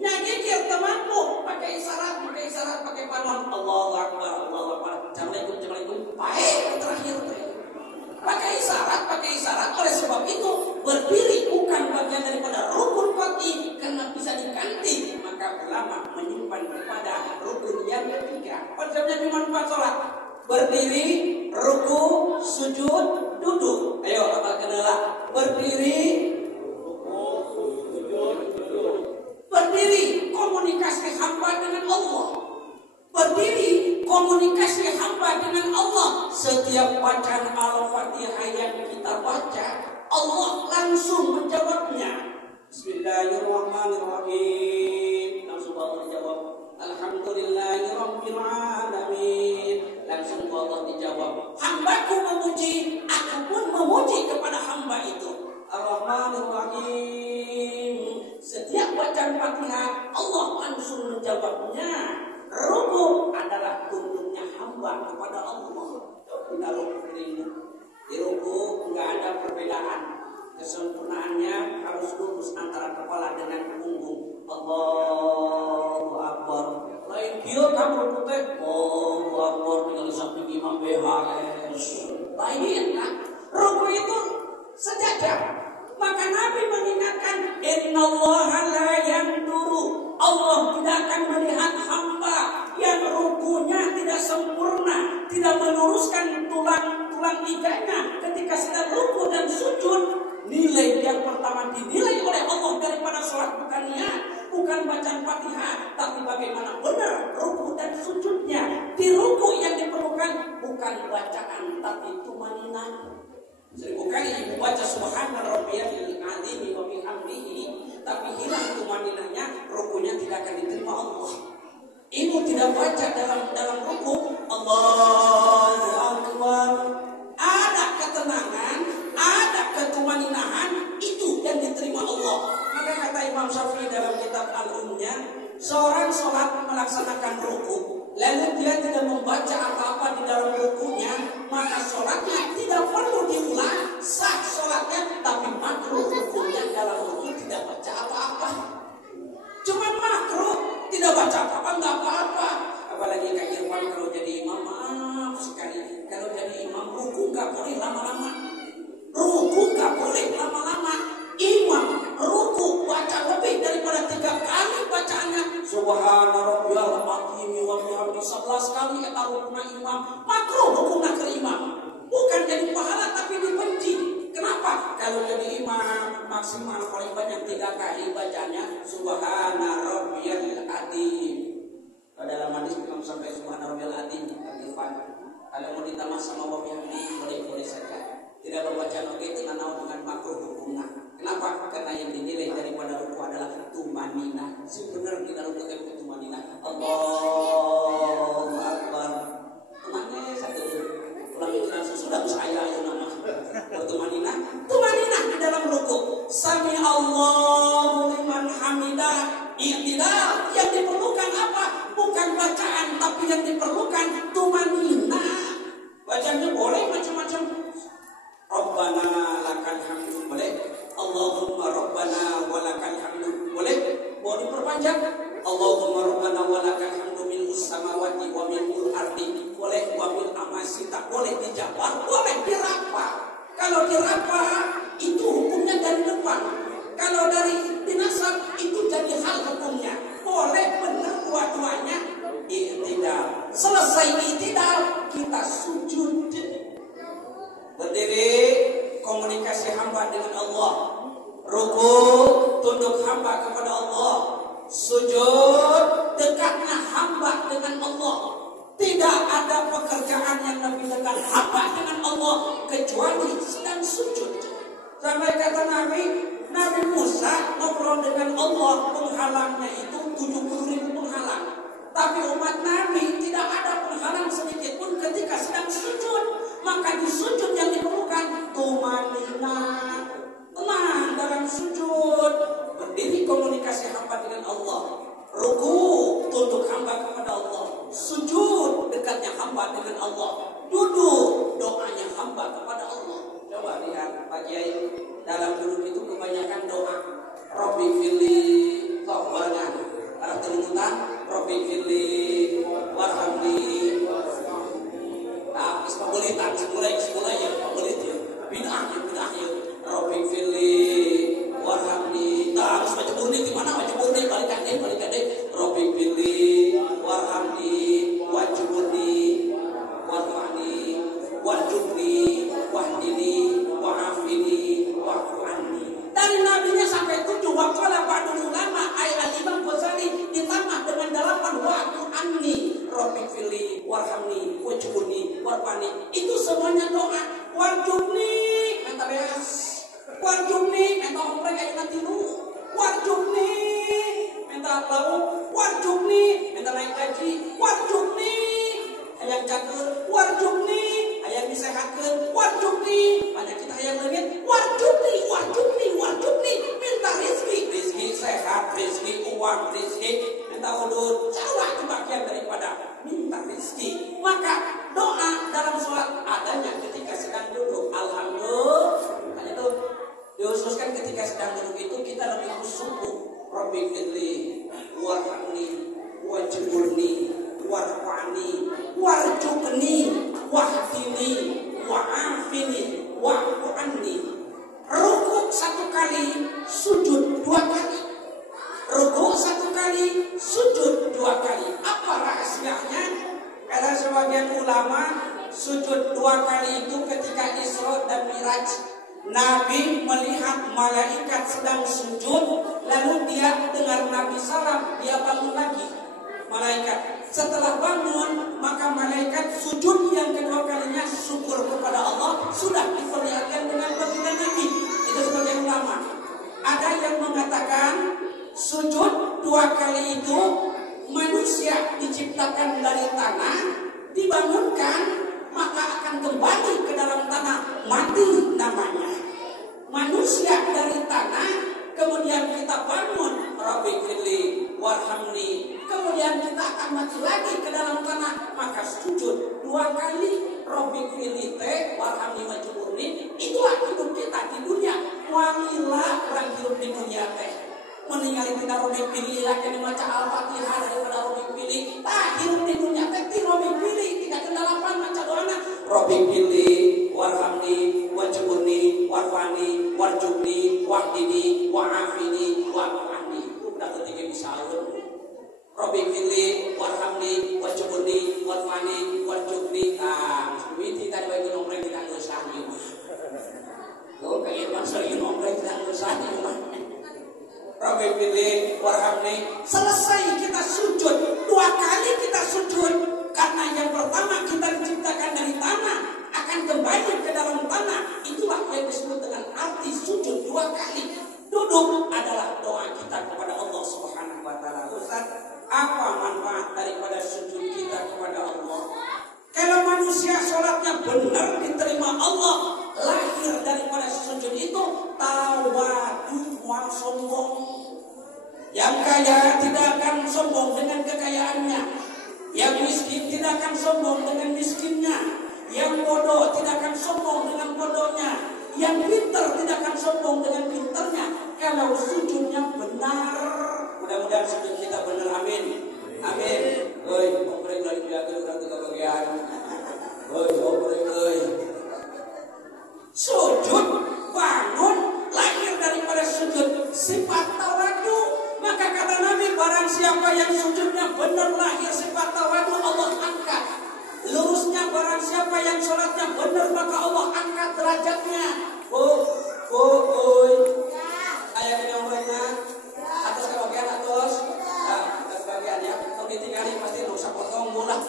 nyagikir temampu, pakai isyarat, pakai panon, Allahu Akbar, Assalamualaikum, baik terakhir. Pakai isyarat, oleh sebab itu berdiri bukan bagian daripada rukun qat'i karena bisa diganti. Maka ulama menyimpan kepada rukun yang ketiga. Konsepnya cuma 4 sholat. Berdiri, ruku, sujud, duduk. Ayo apa kendala? Berdiri, berdiri komunikasi hamba dengan Allah. Berdiri komunikasi hamba dengan Allah. Setiap bacaan Al-Fatihah yang kita baca, Allah langsung menjawabnya. Bismillahirrahmanirrahim. Langsung Allah dijawab. Alhamdulillahirabbil alamin. Langsung Allah dijawab. Hambaku memuji, aku pun memuji kepada hamba itu. Ar-Rahmanir-Rahim. Setiap bacaan Fatihah, Allah langsung menjawabnya. Ruku adalah tunduknya hamba kepada Allah. Kita ruku ini. Di ruku nggak ada perbedaan. Kesempurnaannya harus lurus antara kepala dengan punggung. Allahu Akbar. Lain kieu kamu putih. Allahu Akbar tinggal samping imam BHS. Lain kan? Ruku itu sejajar. Maka Nabi mengingatkan, innallaha la yanduru. Allah tidak akan melihat hamba yang rukunya tidak sempurna, tidak meluruskan tulang iganya ketika sedang ruku dan sujud. Nilai yang pertama dinilai oleh Allah daripada sholat bukan niat, bukan bacaan Fatihah, tapi bagaimana benar ruku dan sujudnya. Di ruku yang diperlukan bukan bacaan, tapi tumaninah. 1000 kali ibu baca subhana rabbiyal azim wa bihamdihi, tapi hilang tumaninahnya, rukunya tidak akan diterima Allah. Seorang sholat melaksanakan ruku, lalu dia tidak membaca apa-apa di dalam rukunya, maka sholatnya tidak perlu diulang, sah sholatnya, tapi makruh rukunya dalam ruku tidak baca apa-apa. Cuman makruh, tidak baca apa-apa, nggak apa-apa. Apalagi Kak Irfan kalau jadi imam, maaf sekali, kalau jadi imam ruku nggak boleh lama-lama. Ruku nggak boleh lama-lama. Imam ruku baca lebih daripada 3 kali bacaannya. Subhana rabbiyal azim wa bihamdihi 11 kali eta rukuna imam. Makruh rukuna ke imam. Bukan jadi pahala tapi dibenci. Kenapa? Kalau jadi imam maksimal paling banyak 3 kali bacanya subhana rabbiyal azim. Dalam hadis Imam sampai subhana rabbiyal azim. Kalau mau ditambah sama wa bihamdihi boleh-boleh saja. Tidak berbaca oke itu nanau dengan makruh hukumnya. Kenapa? Karena yang dinilai daripada ruku adalah tumanina. Sebenarnya kita ruku itu tumanina. Allahu Akbar. Tumanina satu. Ulangi langsung sudah saya ayo nama. Tumanina. Tumanina di dalam ruku. Sami Allahu liman hamidah. I'tidal. Yang diperlukan apa? Bukan bacaan, tapi yang diperlukan tumanina. Bacanya boleh macam-macam. Rabbana lakal hamdu boleh. Allahumma rabbana walakal hamdu boleh. Mau diperpanjang. Allahumma rabbana walakal hamdu mil'us samawati wa mil'ul ardi boleh. Wa mil amasita boleh dijabar, boleh dirapa. Kalau dirapa itu hukumnya dari depan. Kalau dari dinasab itu jadi hal hukumnya. Boleh benar dua-duanya. I'tidal. Selesai i'tidal kita sujud. Berdiri komunikasi hamba dengan Allah. Ruku tunduk hamba kepada Allah. Sujud dekatnya hamba dengan Allah. Tidak ada pekerjaan yang lebih dekat hamba dengan Allah kecuali sedang sujud. Sampai kata Nabi Musa ngobrol dengan Allah, penghalangnya itu 70.000 penghalang. Tapi umat Nabi tidak ada penghalang sedikit pun ketika sedang sujud. Maka di sujud yang diperlukan tumanina, tenang dalam sujud. Berdiri komunikasi hamba dengan Allah. Ruku tunduk hamba kepada Allah. Sujud dekatnya hamba dengan Allah. Duduk doanya hamba kepada Allah. Coba lihat Pak Kiai, dalam duduk itu kebanyakan doa. Rabbi fili tawbana. Arah terlimutan Rabbi fili warhamni. Nah, pembelitan semulai ya pembelit ya. Bid'ah ya. Rabbi fili warhamni. Nah, harus baca burni di mana? Baca burni balikan deh. Rabbi fili warhamni wajibuni warhamni wajibni wahdini wa'afini wa'fu anni. Dari nabinya sampai 7 waqala ba'dul ulama ayat Imam Ghazali ditambah dengan 8 wa'fu anni. Rabbi fili warhamni wajibuni warhamni. Itu semuanya doa. Warjubni minta beas. Warjubni minta omprek aja nanti lu. Warjubni minta lauk. Warjubni minta naik gaji. Warjubni hayang cakeun. Warjubni hayang disehatkeun. Warjubni banyak kita hayang leungit. Warjubni minta rezeki sehat, rezeki uang, rezeki minta udut. Salah itu bagian daripada minta rezeki. Maka doa dalam sholat adanya ketika sedang duduk. Alhamdulillah. Itu dihususkan ketika sedang duduk itu kita lebih bersyukur. Rabbi fidli warhamni wajibulni warfa'ni warjukni wahdini wa'afini wa'fu anni. Rukuk 1 kali, sujud 2 kali. Rukuk 1 kali, sujud 2 kali. Apa rahasianya? Kata sebagian ulama, sujud 2 kali itu ketika Isra dan Miraj. Nabi melihat malaikat sedang sujud, lalu dia dengar Nabi salam, dia bangun lagi. Malaikat setelah bangun, maka malaikat sujud yang kedua kalinya syukur kepada Allah sudah diperlihatkan dengan baginda Nabi. Itu sebagian ulama. Ada yang mengatakan sujud 2 kali itu manusia diciptakan dari tanah, dibangunkan, maka akan kembali ke dalam tanah, mati namanya. Manusia dari tanah, kemudian kita bangun, Rabbi fili warhamni kemudian kita akan mati lagi ke dalam tanah, maka sujud 2 kali. Robbi filite warhamni wajburni, itulah hidup kita di dunia. Wangilah orang hidup di dunia teh meninggal tidak Robbi pilih lagi maca Al-Fatihah daripada Robbi pilih. Hidup di dunia teh ti Robbi pilih, tidak kendalapan maca doana Robbi pilih warhamni wajburni warfani warjubni wahdini wa'afini wa'afani. Udah ketiga bisa Robbi pilih warhamni wajburni warfani warjubni. Witi tadi bagi nomor kita ngusahnya. Kau kayak masa ini nomor kita ngusahnya. Robbi pilih warhamni. Selesai kita sujud 2 kali kita sujud karena yang pertama kita diciptakan dari tanah akan kembali ke dalam tanah. Itulah yang disebut dengan arti sujud 2 kali. Duduk adalah doa kita kepada Allah Subhanahu wa taala. Ustaz, apa manfaat daripada sujud kita kepada Allah? Kalau manusia sholatnya benar diterima Allah, lahir daripada sujud itu tawadu, mual sombong. Yang kaya tidak akan sombong dengan kekayaannya, yang miskin tidak akan sombong dengan miskinnya, yang bodoh tidak akan sombong dengan bodohnya, yang pintar tidak akan sombong dengan pintarnya. Kalau sujudnya benar, mudah-mudahan sujud kita benar, amin. Amin. Oi, oprek lagi jaga orang tiga bagian. Oi, oprek oi. Sujud bangun lahir daripada sujud sifat tawadu. Maka kata Nabi, barang siapa yang sujudnya benar lahir sifat tawadu, Allah angkat. Lurusnya barang siapa yang sholatnya benar, maka Allah angkat derajatnya. Oi. Ayat ini omrena. Atas kebagian atas. Ya, begitu kali pasti dosa potong bola.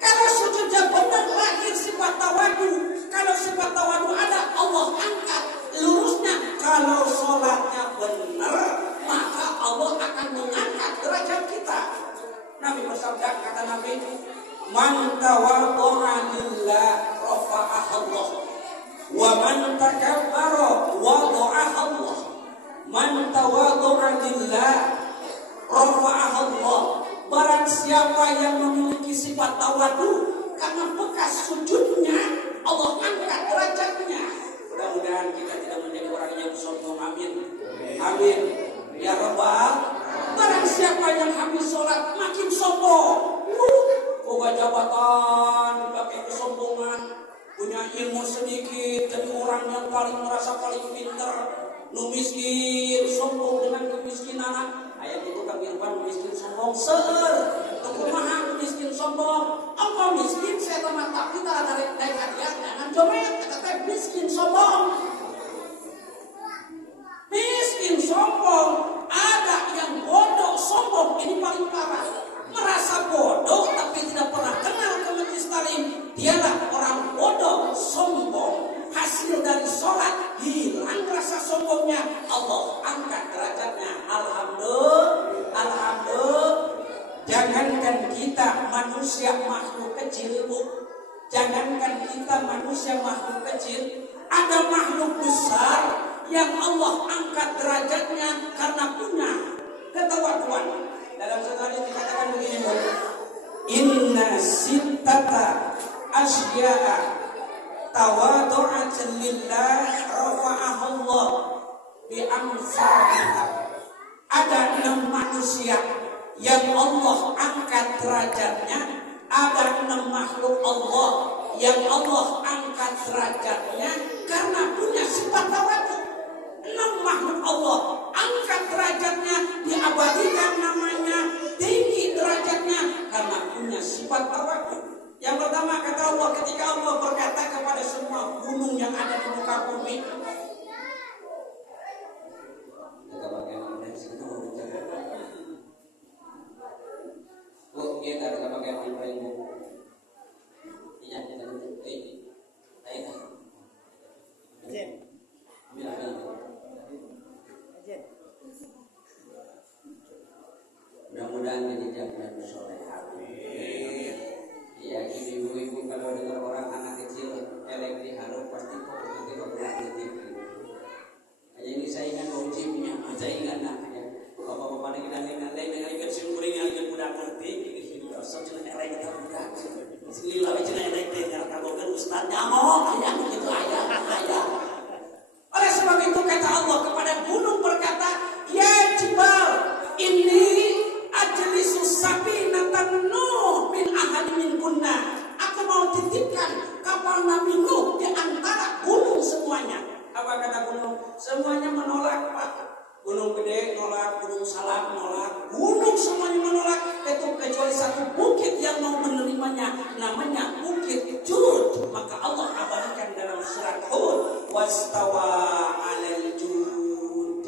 Kalau sujudnya benar lahir sifat tawadu. Kalau sifat tawadu ada, Allah angkat lurusnya. Kalau sholatnya benar, maka Allah akan mengangkat derajat kita. Nabi bersabda, kata Nabi, man tawadha'a lillah rafa'ahu Allah, wa man takabbara wada'ahu Allah. Man tawadha'a lillah rafa'ahullah. Barang siapa yang memiliki sifat tawadu, karena bekas sujudnya Allah angkat derajatnya. Mudah-mudahan kita tidak menjadi orang yang sombong, amin. Amin ya rabbal. Barang siapa yang habis sholat makin sombong, boga jabatan, pakai kesombongan, punya ilmu sedikit, jadi orang yang paling merasa paling pintar. Nu miskin sombong dengan kemiskinan. Ayat itu kan Irfan miskin sombong seueur. Kumaha miskin sombong? Engkau miskin saya teman tapi tak ada naik hadiah jangan jomet kata miskin sombong. Miskin sombong, ada yang bodoh sombong, ini paling parah. Merasa bodoh tapi tidak pernah kenal ke majelis taklim. Dialah orang bodoh sombong. Hasil dari sholat hilang rasa sombongnya, Allah angkat derajatnya. Alhamdulillah. Jangankan kita manusia makhluk kecil, Bu. Jangankan kita manusia makhluk kecil, ada makhluk besar yang Allah angkat derajatnya karena punya ketawaduan. Dalam satu hadis dikatakan begini, Bu. Inna sittata asya'a tawadu'atan lillah rafa'ahullah bi amsalha. Ada 6 manusia yang Allah angkat derajatnya, ada 6 makhluk Allah yang Allah angkat derajatnya karena punya sifat tawadu. 6 makhluk Allah angkat derajatnya, diabadikan namanya, tinggi derajatnya karena punya sifat tawadu. Yang pertama kata Allah, ketika Allah berkata kepada semua gunung yang ada di muka bumi, mudah-mudahan jadi jaminan soleh. Ya, ibu-ibu kalau dengar orang anak kecil elek diharap pasti kok nanti berlatih TV. Aja ini saingan gojibnya, saingan nak ya. Bapak-bapak dengan lain kuring yang budak ngerti gitu sok cenah elek eta budak bismillah we cenah elek teh nya kagokeun ustaz nyamong aya kitu aya oleh sebab itu kata Allah kepada gunung berkata ya jibal ini ajlisu safinatan nuh min ahad min kunna aku mau titipkan kapal Nabi Nuh di antara gunung semuanya. Apa kata gunung? Semuanya menolak, Pak. Gunung gede nolak, gunung salak nolak, gunung semuanya menolak. Itu kecuali satu bukit yang mau menerimanya, namanya Bukit Jud. Maka Allah abadikan dalam surat Hud, wastawa 'alal jud.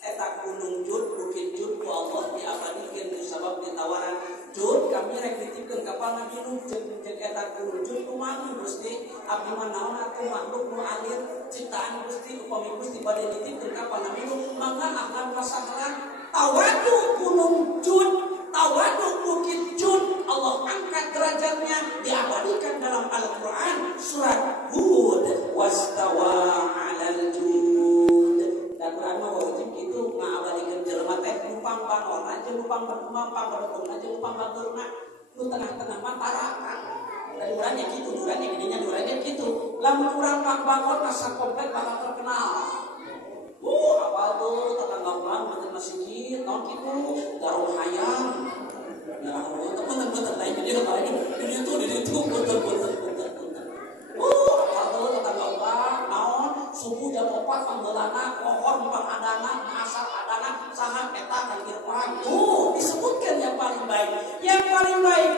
Eta gunung Jud, Bukit Jud, Allah diabadikan disebab ditawaran Jud kami rek ditipkeun kapal Nabi Nuh jeung eta gunung Jud kumaha Gusti abdi mah naon atuh makhluk nu alir ciptaan Gusti upami Gusti bade ditipkeun kapal Nabi Nuh mangga ahlan pasahlan tawadu gunung Jud tawadu Bukit Jud Allah angkat derajatnya diabadikan dalam Al-Qur'an surat Hud wastawa 'alal jud dan Quran mah wajib itu ngabadikeun jelema teh numpang panorna jeung numpang badutungna jeung numpang baturna nu tengah-tengah mah tarakan dari urangnya gitu urangnya gedinya urangnya gitu lamun urang bangun asa komplek bakal terkenal apa tuh tetangga urang bener masjid naon kitu darul hayam nah bener-bener lain jadi di itu bener-bener apa tuh tetangga urang naon subuh jam 4 panggeulana pohon pangadana asal adana saha eta kan kirang disebutkan yang paling baik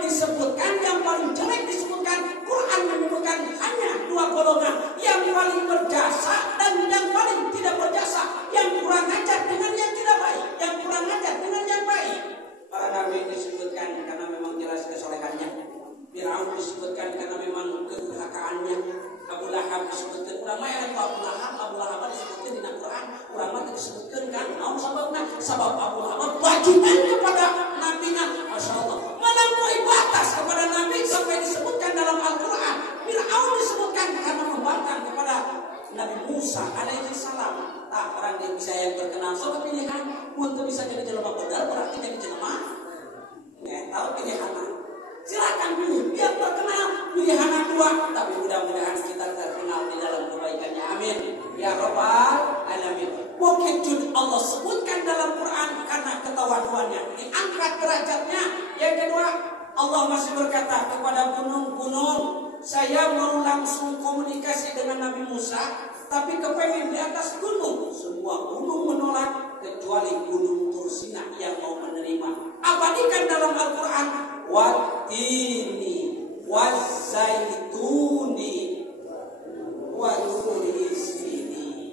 disebutkan yang paling jelek disebutkan Quran menyebutkan hanya dua golongan yang paling berjasa dan yang paling tidak berjasa yang kurang ajar dengan yang tidak baik yang kurang ajar dengan yang baik para nabi disebutkan karena memang jelas kesolehannya Firaun disebutkan karena memang kedurhakaannya Abu Lahab disebutkan ulama yang Abu Lahab disebutkan di Al-Quran ulama disebutkan kan naon sabab Abu Lahab bajukannya pada nabinya Masya Allah melampaui batas kepada nabi sampai disebutkan dalam Al-Quran Firaun disebutkan karena membangkang kepada Nabi Musa alaihi salam orang yang bisa yang terkenal soal pilihan untuk bisa jadi jelema benar berarti jadi jelema tahu pilihan silakan pilih biar terkenal pilihan dua tapi mudah-mudahan kita terkenal di dalam kebaikannya amin ya rabbal alamin Bukit Jud Allah sebutkan dalam Quran karena ketawaduannya diangkat derajatnya yang kedua Allah masih berkata kepada gunung-gunung saya mau langsung komunikasi dengan Nabi Musa tapi kepengen di atas gunung semua gunung menolak kecuali gunung Tursina yang mau menerima abadikan dalam Al-Quran Wattini Wazzaituni wa turi sini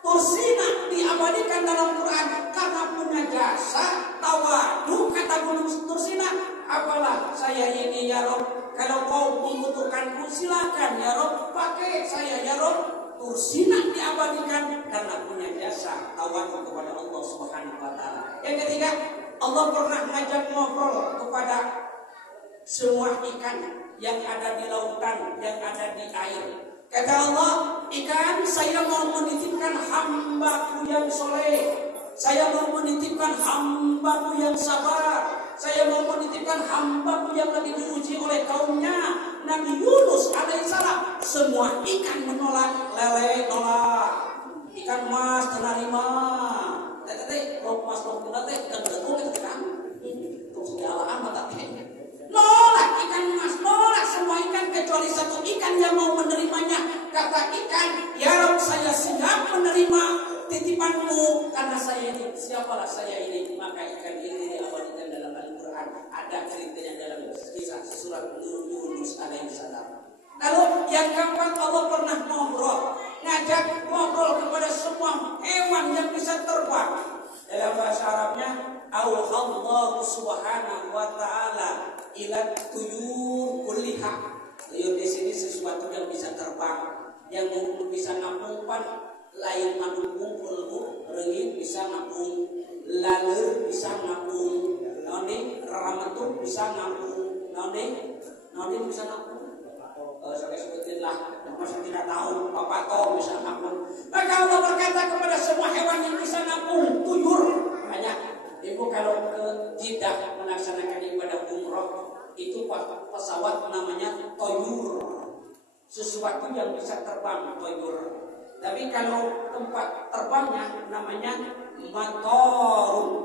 Tursina diabadikan dalam Quran karena punya jasa tawadu kata gunung Tursina apalah saya ini ya Rob kalau kau membutuhkanku silakan ya Rob pakai saya ya Rob Tursina diabadikan karena punya jasa tawadu kepada Allah Subhanahu wa taala. Yang ketiga, Allah pernah mengajak ngobrol kepada semua ikan yang ada di lautan, yang ada di air. Kata Allah, ikan saya mau menitipkan hambaku yang soleh. Saya mau menitipkan hambaku yang sabar. Saya mau menitipkan hambaku yang lagi diuji oleh kaumnya. Nabi Yunus alaihissalam. Semua ikan menolak, lele nolak. Ikan mas terima. Tete, rok mas rok tete, ikan betul kan? Terus dialaan mata nolak ikan mas, nolak semua ikan kecuali satu ikan yang mau menerimanya. Kata ikan, ya Rabb saya siap menerima titipanmu karena saya ini siapalah saya ini. Maka ikan ini diabadikan dalam Al-Quran. Ada ceritanya dalam kisah surat Yunus alaihissalam. Lalu yang keempat Allah pernah ngajak ngobrol kepada semua hewan yang bisa terbang. Dalam bahasa Arabnya, Allah subhanahu wa ta'ala ila tuyur kulliha. Tuyur di sini sesuatu yang bisa terbang, yang bisa ngapungpan, lain ngapung kulbu, reungit bisa ngapung, laleur bisa ngapung, naon ramatuk bisa ngapung, naon bisa ngapung. Saya sebutin lah, masa tidak tahu papato bisa ngapung. Maka Allah berkata kepada semua hewan yang bisa ngapung, tuyur banyak. Ibu kalau ke Jeddah melaksanakan ibadah umroh itu pesawat namanya toyur, sesuatu yang bisa terbang toyur. Tapi kalau tempat terbangnya namanya motor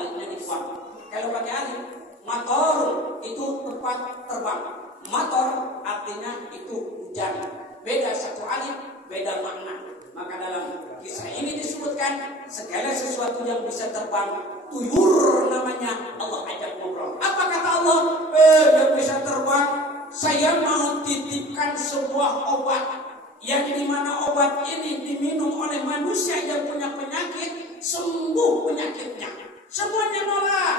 alifnya dibuang. Kalau pakai alif motor itu tempat terbang. Motor artinya itu hujan. Beda satu alif, beda makna. Maka dalam kisah ini disebutkan segala sesuatu yang bisa terbang, tuyur namanya, Allah ajak ngobrol. Apa kata Allah? Yang bisa terbang, saya mau titipkan sebuah obat yang dimana obat ini diminum oleh manusia yang punya penyakit, sembuh penyakitnya. Semuanya nolak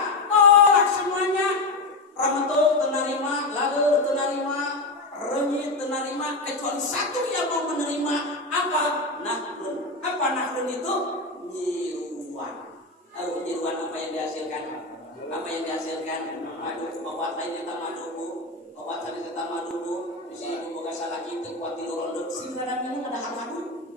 semuanya. Ramadan tenarima, lalu tenarima, renyit tenarima, kecuali satu yang mau menerima. Apa? Nahlun. Apa nahlun itu? Nyiruan. Nyiruan apa yang dihasilkan? Apa yang dihasilkan? Madu. Obat lain kita madu. Obat tadi kita madu. Di sini ibu boga salaki kuat tidur ronde. Sehingga ada minum ada madu.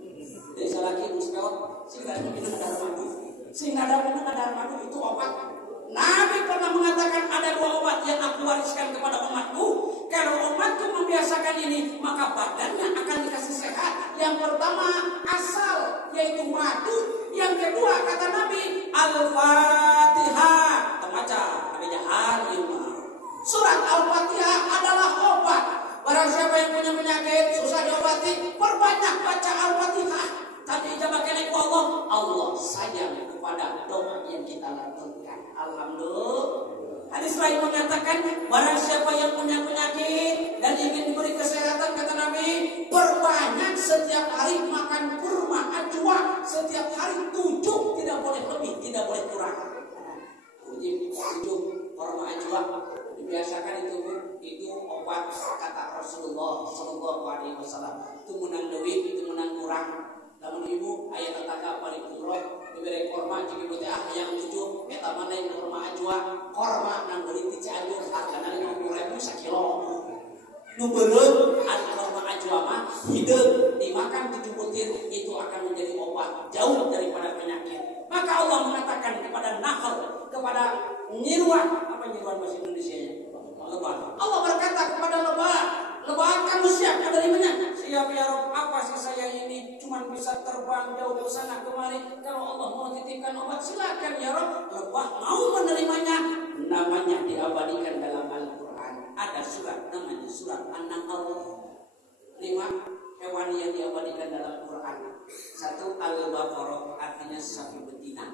Dari salaki muskot. Sehingga ada minum ada madu. Sehingga ada minum ada madu itu obat. Nabi pernah mengatakan ada dua obat yang aku wariskan kepada umatku. Kalau umatku membiasakan ini, maka badannya akan dikasih sehat. Yang pertama asal, yaitu madu. Yang kedua kata Nabi, Al-Fatihah. Membaca namanya Al-Imam. Surat Al-Fatihah adalah obat. Barang siapa yang punya penyakit susah diobati, perbanyak baca Al-Fatihah. Tapi ijabah kenek Allah sayang kepada doa yang kita lakukan. Alhamdulillah. Hadis lain menyatakan barang siapa yang punya penyakit dan ingin diberi kesehatan, kata Nabi, perbanyak setiap hari makan kurma ajwa, setiap hari 7, tidak boleh lebih, tidak boleh kurang. 7 kurma ajwa dibiasakan itu obat kata Rasulullah Sallallahu Alaihi Wasallam. Itu menang duit, itu menang kurang. Namun ibu ayat tetangga paling umroh diberi korma jadi buat yang 7 eta mana yang korma ajwa korma nang beli di Cianjur hargana 50.000 sakilo. Nu beureum ada korma ajwa mah hideung dimakan 7 butir itu akan menjadi obat jauh daripada penyakit. Maka Allah mengatakan kepada nahl, kepada nyiruan, apa nyiruan bahasa Indonesianya? Lebah. Allah berkata kepada lebah, lebah kamu siap menerimanya? Siap ya Rob. Apa sih saya ini cuma bisa terbang jauh ke sana kemari. Kalau Allah mau titipkan obat silakan ya Rob. Lebah mau menerimanya. Namanya diabadikan dalam Al-Quran. Ada surat namanya surat An-Nahl. 5 hewan yang diabadikan dalam Quran. 1 Al-Baqarah artinya sapi betina.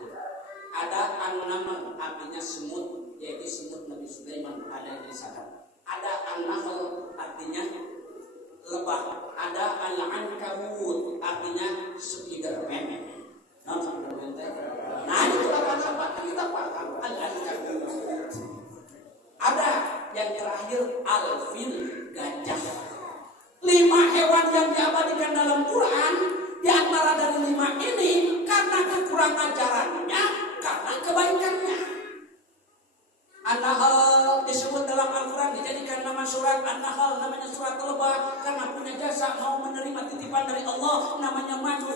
Ada An-Naml artinya semut, yaitu semut Nabi Sulaiman ada di sana. Ada An-Nahl artinya lebah. Ada Al-Ankabut artinya Spiderman. Nah itu apa kita paham Al-Ankabut. Ada yang terakhir Al-Fil, gajah. 5 hewan yang diabadikan dalam Quran. Di antara dari 5 ini karena kekurangan ajarannya, karena kebaikannya. An-Nahl disebut dalam Al-Quran dijadikan nama surat An-Nahl, namanya surat lebah karena punya jasa mau menerima titipan dari Allah, namanya madu,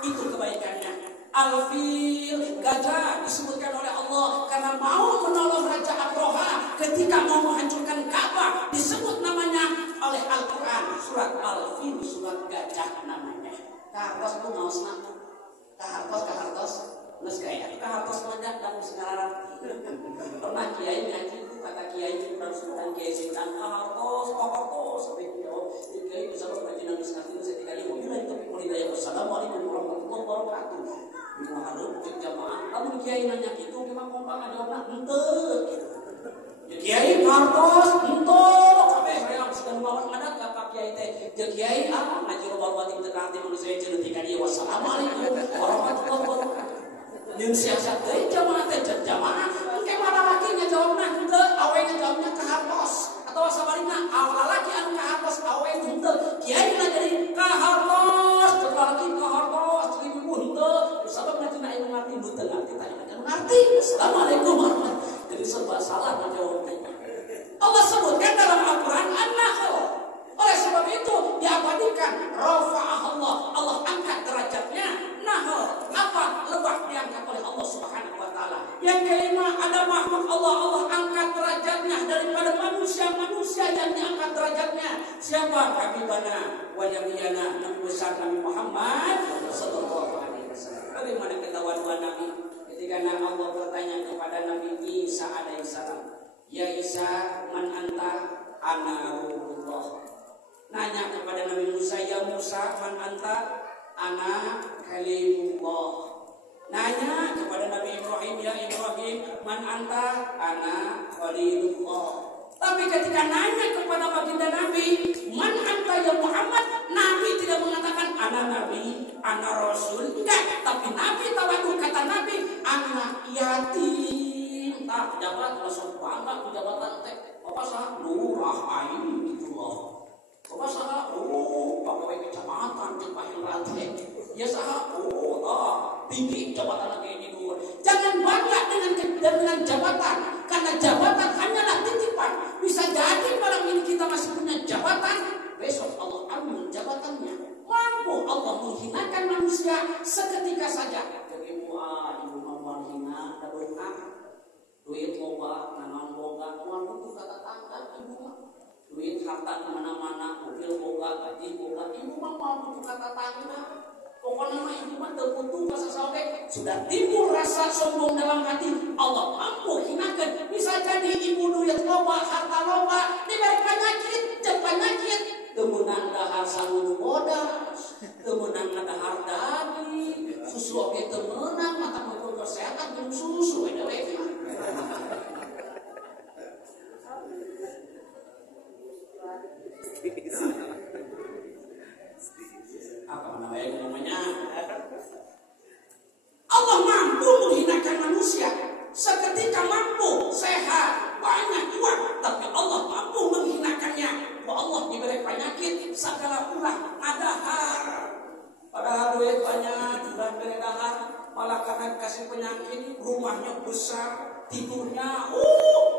itu kebaikannya. Al-Fil, gajah disebutkan oleh Allah karena mau menolong Raja Abraha ketika mau menghancurkan Ka'bah, disebut namanya oleh Al-Quran surat Al-Fil, surat gajah namanya. Kahartos itu mau senang, kahartos nus gaya kahartos manja dan sekarang pernah kiai ngaji itu kata kiai dan sultan kiai sultan kahartos sampai jauh kiai bisa berbaca nus kaki saya tidak mau bilang itu mulai wassalamualaikum warahmatullahi wabarakatuh. Mau harus jamaah kamu kiai nanya itu memang kompak jawabnya ente ya kiai kahartos ente sampai saya sedang bawa ada kakak kiai teh ya kiai ngaji roba batin terkanti manusia celutika dia wassalamualaikum warahmatullahi wabarakatuh. Nyun siasat teh jamaah engke mana lakinya jawabna henteu awenya jawabnya kahartos atau sabarina lalaki anu kahartos awe henteu kiaina jadi kahartos teu laki kahartos jadi ibu henteu sabab ngatina anu ngarti henteu ngarti tanya anu ngarti assalamualaikum warahmatullahi jadi serba salah menjawabnya. Allah sebutkan dalam Al-Quran An-Nahl. Oleh sebab itu diabadikan rafa'ah Allah angkat derajatnya. Nahl apa lebah yang Siapa? Habibana wa nabiyana Nabi besar Nabi Muhammad sallallahu alaihi wasallam. Bagaimana ketawaduan Nabi ketika Allah bertanya kepada Nabi Isa alaihissalam, ya Isa, man anta? Ana ruhullah. Nanya kepada Nabi Musa, ya Musa, man anta? Ana kalimullah. Nanya kepada Nabi Ibrahim, ya Ibrahim, man anta? Ana khalilullah. Tapi ketika nanya kepada baginda Nabi, man anta ya Muhammad, Nabi tidak mengatakan ana nabi, ana rasul, enggak. Tapi Nabi tawadu, kata Nabi, anak yatim. Tak pejabat langsung bangga pejabatan teh. Apa sah? Lurah ain gitu loh. Apa sah? Oh, pegawai kecamatan Jepang Rantai. Ya sah? Oh, tinggi jabatan lagi ini dua. Jangan bangga dengan jabatan, karena jabatan hanyalah titipan. Bisa jadi malam ini kita masih punya jabatan, besok Allah ambil jabatannya. Mampu Allah menghinakan manusia seketika saja. Jadi ibu mau menghina, ada benar. Duit loba, nanam boga, uang butuh kata tangga ibu mah. Duit harta kemana-mana, mobil boga, gaji boga, ibu mah mau butuh kata tangga. Pokoknya mah ibu mah terbutuh masa sampai sudah timbul rasa sombong dalam hati. Allah mampu hinakan. Bisa jadi ibu duit loba, harta loba, diberi penyakit, temenang dahar sanggup bodas, temenang dahar daging, susu oke temenang, mata maupun kesehatan belum susu, apa namanya? Allah mampu menghinakan manusia seketika, mampu sehat banyak uang, tapi Allah mampu menghinakannya. Allah diberi penyakit segala ulah ada har, padahal duit banyak dan beri dahar, malah karena kasih penyakit rumahnya besar, tidurnya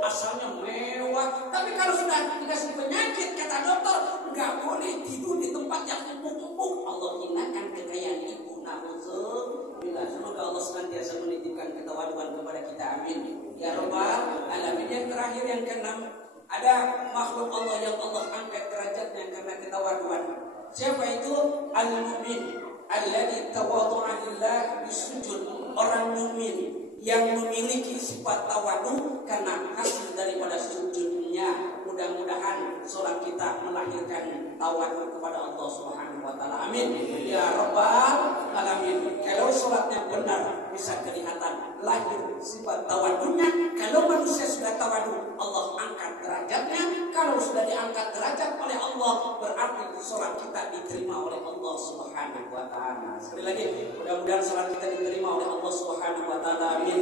asalnya mewah. Tapi kalau sudah dikasih penyakit, kata dokter nggak boleh tidur di tempat yang empuk-empuk. Allah hinakan kekayaan ibu. Na'udzubillah. Semoga Allah senantiasa menitipkan ketawaduan kepada kita, amin ya rabbal alamin. Yang terakhir, yang keenam, ada makhluk Allah yang Allah angkat derajatnya karena ketawaduan. Siapa itu? Al-mu'min alladzi tawadhu'a lillah bisujud. Orang mukmin yang memiliki sifat tawadu karena hasil daripada sujudnya. Mudah-mudahan sholat kita melahirkan tawadu kepada Allah Subhanahu wa taala. Amin ya rabbal alamin. Kalau sholatnya benar, bisa kelihatan lahir sifat tawadunya. Kalau manusia sudah tawadu, Allah angkat derajatnya. Kalau sudah diangkat derajat oleh Allah, berarti sholat kita diterima oleh Allah Subhanahu wa taala. Sekali lagi, mudah-mudahan sholat kita diterima oleh Allah Subhanahu wa taala. Amin.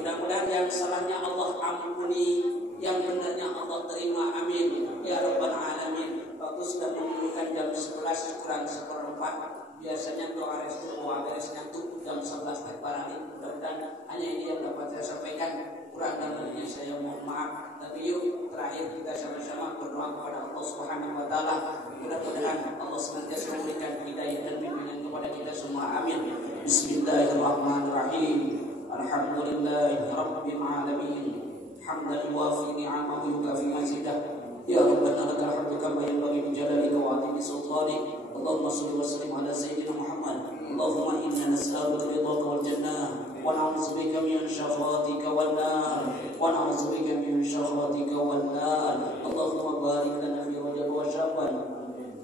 Mudah-mudahan yang salahnya Allah ampuni, yang benarnya Allah terima, amin ya rabbal alamin. Waktu sudah menunjukkan jam 11 kurang seperempat. Biasanya doa restu mau beres ngantuk jam 11 terparani. Mudah-mudahan hanya ini yang dapat saya sampaikan. Kurang dan lebihnya saya mohon maaf. Tapi yuk, terakhir kita sama-sama berdoa kepada Allah Subhanahu wa taala. Mudah-mudahan Allah senantiasa memberikan hidayah dan bimbingan kepada kita semua, amin. Bismillahirrahmanirrahim. Alhamdulillahi rabbil alamin. Hamdan yuwafi ni'amahu yukafi mazidah. Ya Rabbana lakal hamdu kama yanbaghi li jalalika wa 'azimi sultanik. Allahumma shalli wa sallim ala sayyidina Muhammad. Allahumma inna nas'aluka ridhaka wal jannah wa na'udzubika min syakhatika wan nar wa na'udzubika min syakhatika wan nar. Allahumma barik lana fi Rajab wa Sya'ban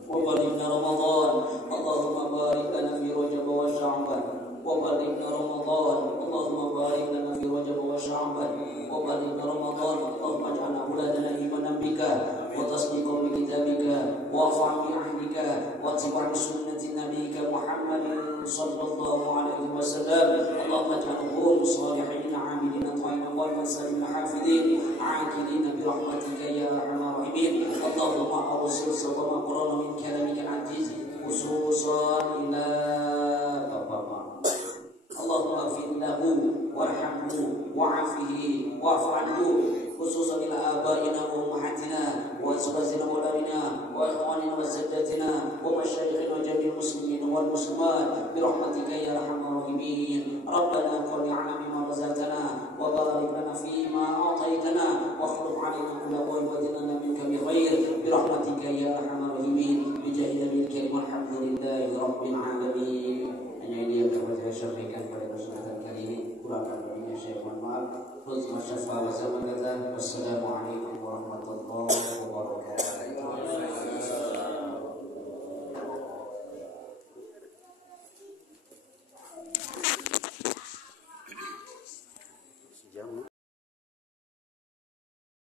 wa balighna Ramadan. Allahumma barik lana fi Rajab wa Sya'ban wa balighna Ramadan. Allahumma barik lana fi Rajab wa Sya'ban wa balighna Ramadan. Allahumma ij'alna uladana imanan bika wa tasdiqan bi kitabika wa afa bi ahdika wa ittiba'a sunnati nabiyyika Muhammadin sallallahu alaihi wasallam. Allahumma ij'alhum salihin 'abidin thayyibin wa masalin hafidin 'aqilin bi rahmatika ya arhamar rahimin. Allahumma awsil sabama qur'ana min kalamika al-aziz khususan ila babama. Allahumma afid lahu warhamhu wa'afihi wa'fu anhu khususan ila abaina wa ummahatina wa azwajina wa auladina wa ikhwanina wa zawjatina wa masyayikhina wa jami'il muslimin wal muslimat bi rahmatika ya arhamar rahimin. Rabbana qul'ana bima razaqtana wa barik lana fima a'taytana wa akhlif 'alaina kulla wajibina minka bi khair. birahmatika ya arhamar rahimin bijahi nabil karim walhamdulillahi rabbil alamin. Hanya ini yang dapat saya sampaikan pada kesempatan kali ini. Kurang lebihnya saya mohon maaf. Husnul syafa